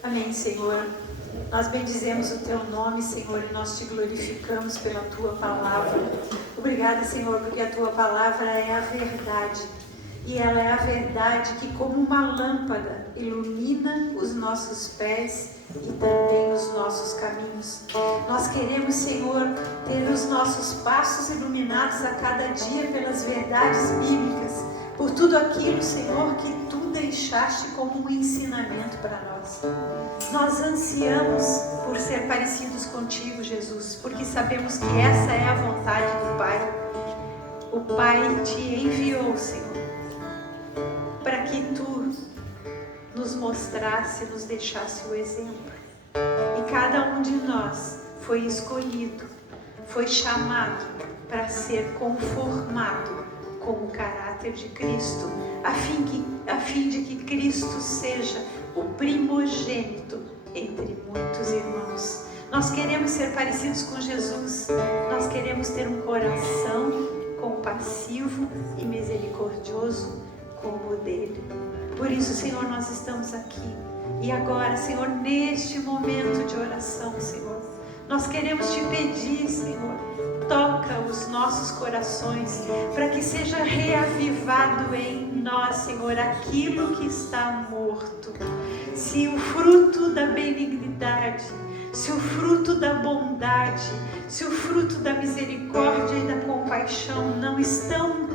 Amém, Senhor. Nós bendizemos o Teu nome, Senhor, e nós Te glorificamos pela Tua palavra. Obrigada, Senhor, porque a Tua palavra é a verdade. E ela é a verdade que, como uma lâmpada, ilumina os nossos pés e também os nossos caminhos. Nós queremos, Senhor, ter os nossos passos iluminados a cada dia pelas verdades bíblicas, por tudo aquilo, Senhor, que Tu deixaste como um ensinamento para nós. Nós ansiamos por ser parecidos contigo, Jesus, porque sabemos que essa é a vontade do Pai. O Pai Te enviou, Senhor, para que Tu nos mostrasse, nos deixasse o exemplo. E cada um de nós foi escolhido, foi chamado para ser conformado com o caráter de Cristo, a fim de que Cristo seja o primogênito entre muitos irmãos. Nós queremos ser parecidos com Jesus, nós queremos ter um coração compassivo e misericordioso como o dele. Por isso, Senhor, nós estamos aqui. E agora, Senhor, neste momento de oração, Senhor, nós queremos Te pedir, Senhor, toca os nossos corações, para que seja reavivado em nós, Senhor, aquilo que está morto. Se o fruto da benignidade, se o fruto da bondade, se o fruto da misericórdia e da compaixão não estão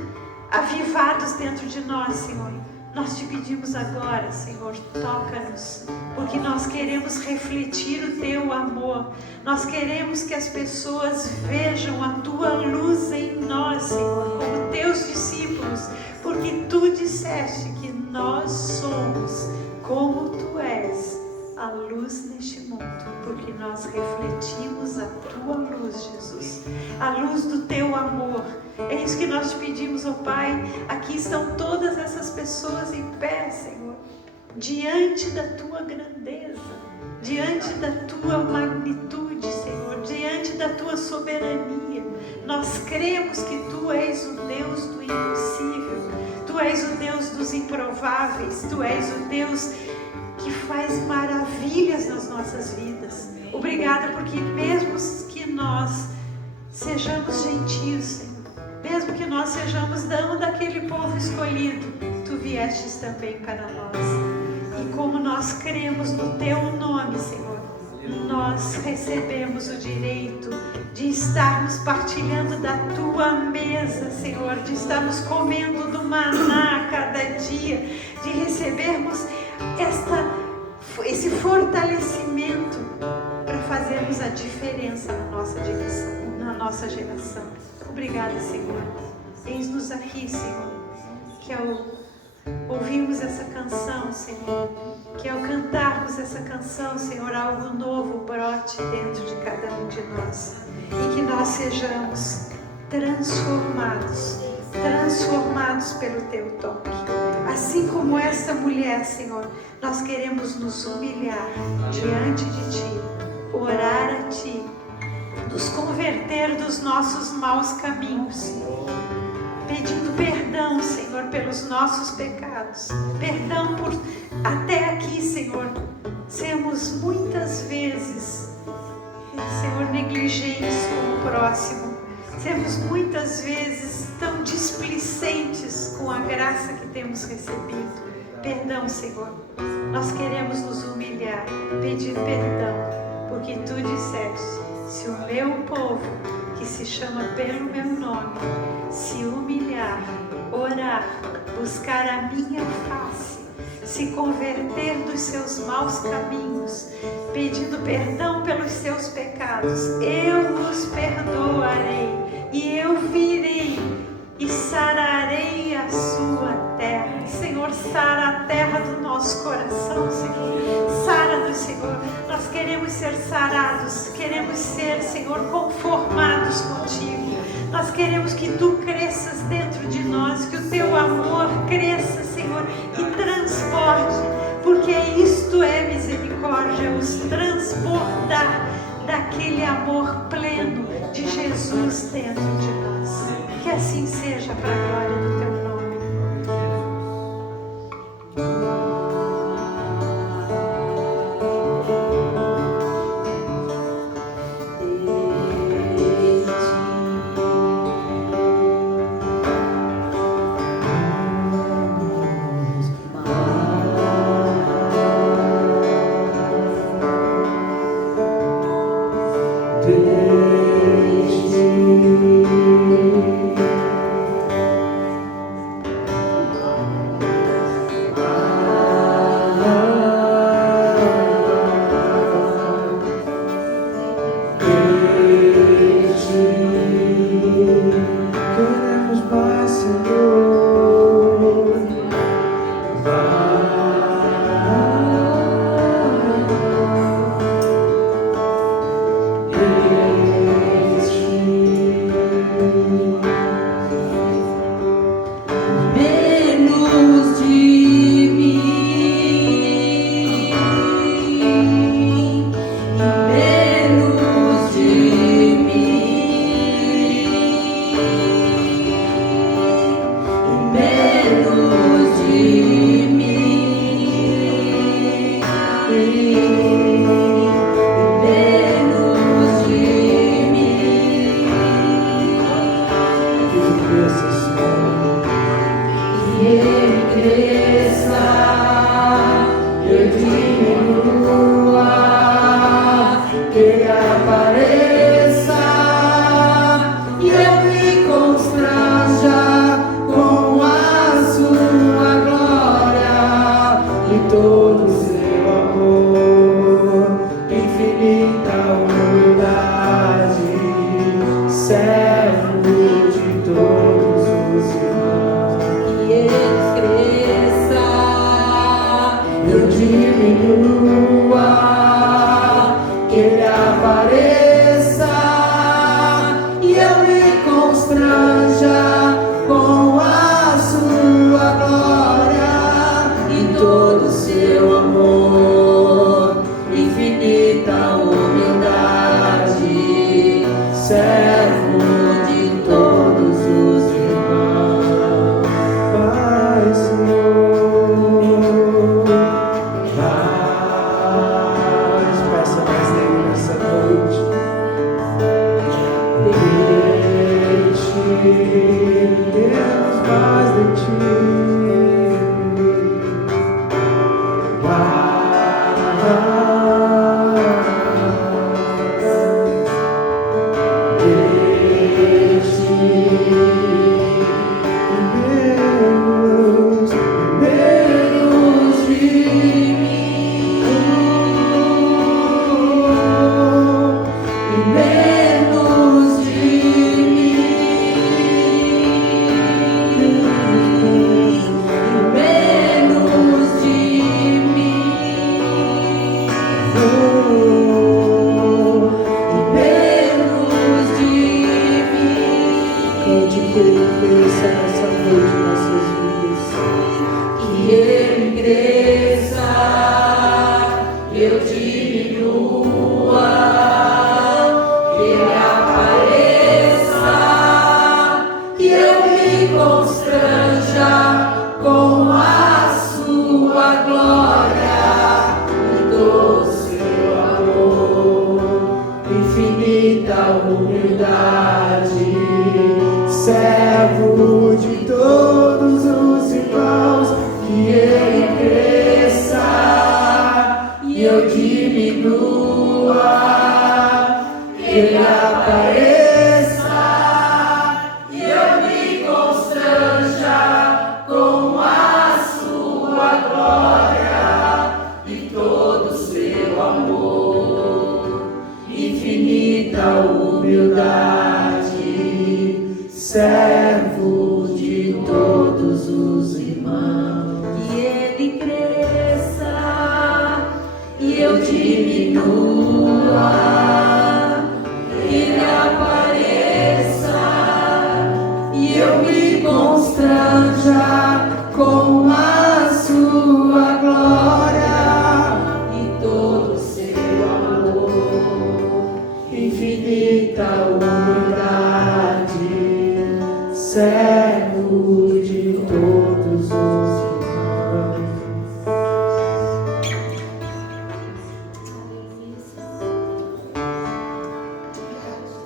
avivados dentro de nós, Senhor, nós Te pedimos agora, Senhor, toca-nos, porque nós queremos refletir o Teu amor. Nós queremos que as pessoas vejam a Tua luz em nós, Senhor, como Teus discípulos, porque Tu disseste que nós somos como Tu és, a luz neste mundo, porque nós refletimos a Tua luz, Jesus, a luz do Teu amor. É isso que nós Te pedimos, ó Pai. Aqui estão todas essas pessoas em pé, Senhor, diante da Tua grandeza, diante da Tua magnitude, Senhor, diante da Tua soberania. Nós cremos que Tu és o Deus do impossível, Tu és o Deus dos improváveis, Tu és o Deus que faz maravilhas nas nossas vidas. Obrigada, porque mesmo que nós sejamos gentios, Senhor, mesmo que nós sejamos daquele povo escolhido, Tu viestes também para nós. E como nós cremos no Teu nome, Senhor, nós recebemos o direito de estarmos partilhando da Tua mesa, Senhor, de estarmos comendo do maná a cada dia, de recebermos esse fortalecimento para fazermos a diferença na nossa geração. Obrigada, Senhor. Eis-nos aqui, Senhor, que ao ouvirmos essa canção, Senhor, que ao cantarmos essa canção, Senhor, algo novo brote dentro de cada um de nós e que nós sejamos transformados pelo Teu toque. Assim como essa mulher, Senhor, nós queremos nos humilhar diante de Ti, orar a Ti, nos converter dos nossos maus caminhos, pedindo perdão, Senhor, pelos nossos pecados. Perdão por até aqui, Senhor, sermos muitas vezes, Senhor, negligentes com o próximo. Sermos muitas vezes tão displicentes com a graça que temos recebido. Perdão, Senhor. Nós queremos nos humilhar, pedir perdão, porque Tu disseste: se o meu povo, que se chama pelo meu nome, se humilhar, orar, buscar a minha face, se converter dos seus maus caminhos, pedindo perdão pelos seus pecados, eu os perdoarei e eu virei e sararei a sua terra. Senhor, sara a terra do nosso coração, Senhor. Sara-nos, Senhor. Nós queremos ser sarados, queremos ser, Senhor, conformados contigo. Nós queremos que Tu cresças dentro de nós, que o Teu amor cresça, Senhor, e transborde, porque isto é misericórdia, os transbordar daquele amor pleno de Jesus dentro de nós. Que assim seja, para a glória do Teu nome. Vai,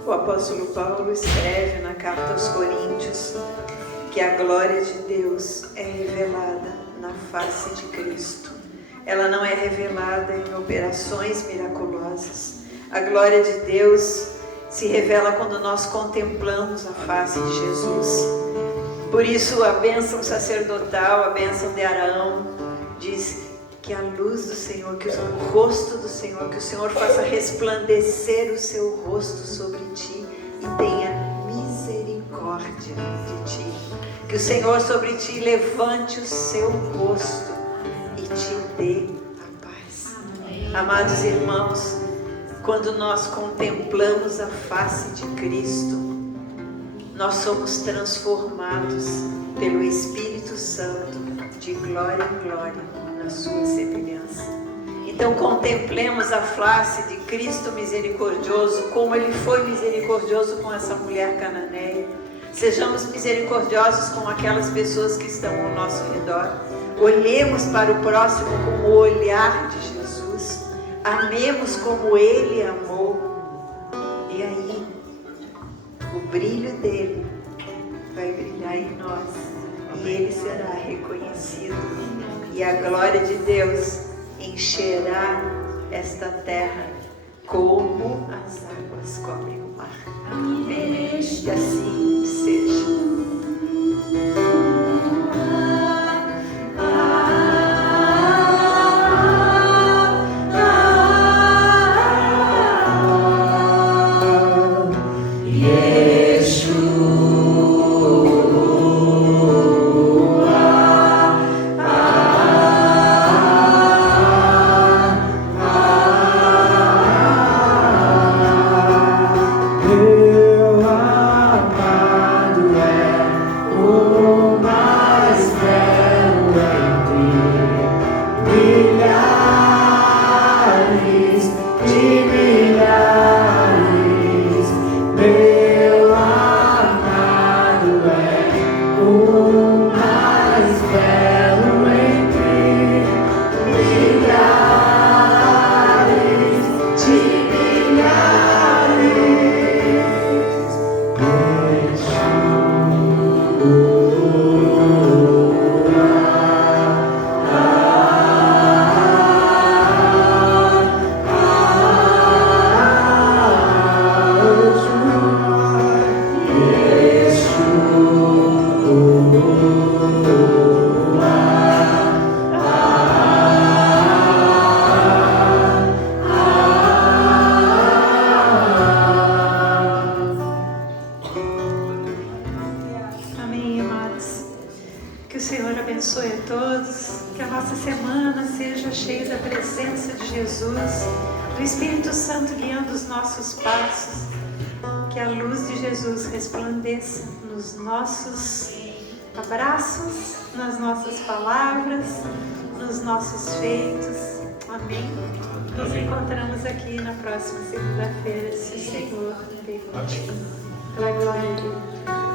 O apóstolo Paulo escreve na carta aos Coríntios que a glória de Deus é revelada na face de Cristo. Ela não é revelada em operações miraculosas. A glória de Deus se revela quando nós contemplamos a face de Jesus. Por isso a bênção sacerdotal, a bênção de Arão, diz que a luz do Senhor, que o rosto do Senhor, que o Senhor faça resplandecer o seu rosto sobre ti e tenha misericórdia de ti. Que o Senhor sobre ti levante o seu rosto e te dê a paz. Amados irmãos, quando nós contemplamos a face de Cristo, nós somos transformados pelo Espírito Santo de glória em glória na sua semelhança. Então contemplemos a face de Cristo misericordioso, como Ele foi misericordioso com essa mulher cananeia. Sejamos misericordiosos com aquelas pessoas que estão ao nosso redor. Olhemos para o próximo com o olhar de Jesus. Amemos como Ele amou. E aí, o brilho dele vai brilhar em nós. E Ele será reconhecido. E a glória de Deus encherá esta terra como as águas cobrem o mar. Amém. E assim seja. Meu amado é o Que o Senhor abençoe a todos, que a nossa semana seja cheia da presença de Jesus, do Espírito Santo guiando os nossos passos, que a luz de Jesus resplandeça nos nossos abraços, nas nossas palavras, nos nossos feitos. Amém? Nos encontramos aqui na próxima segunda-feira, se o Senhor permitir. Para a glória de Deus.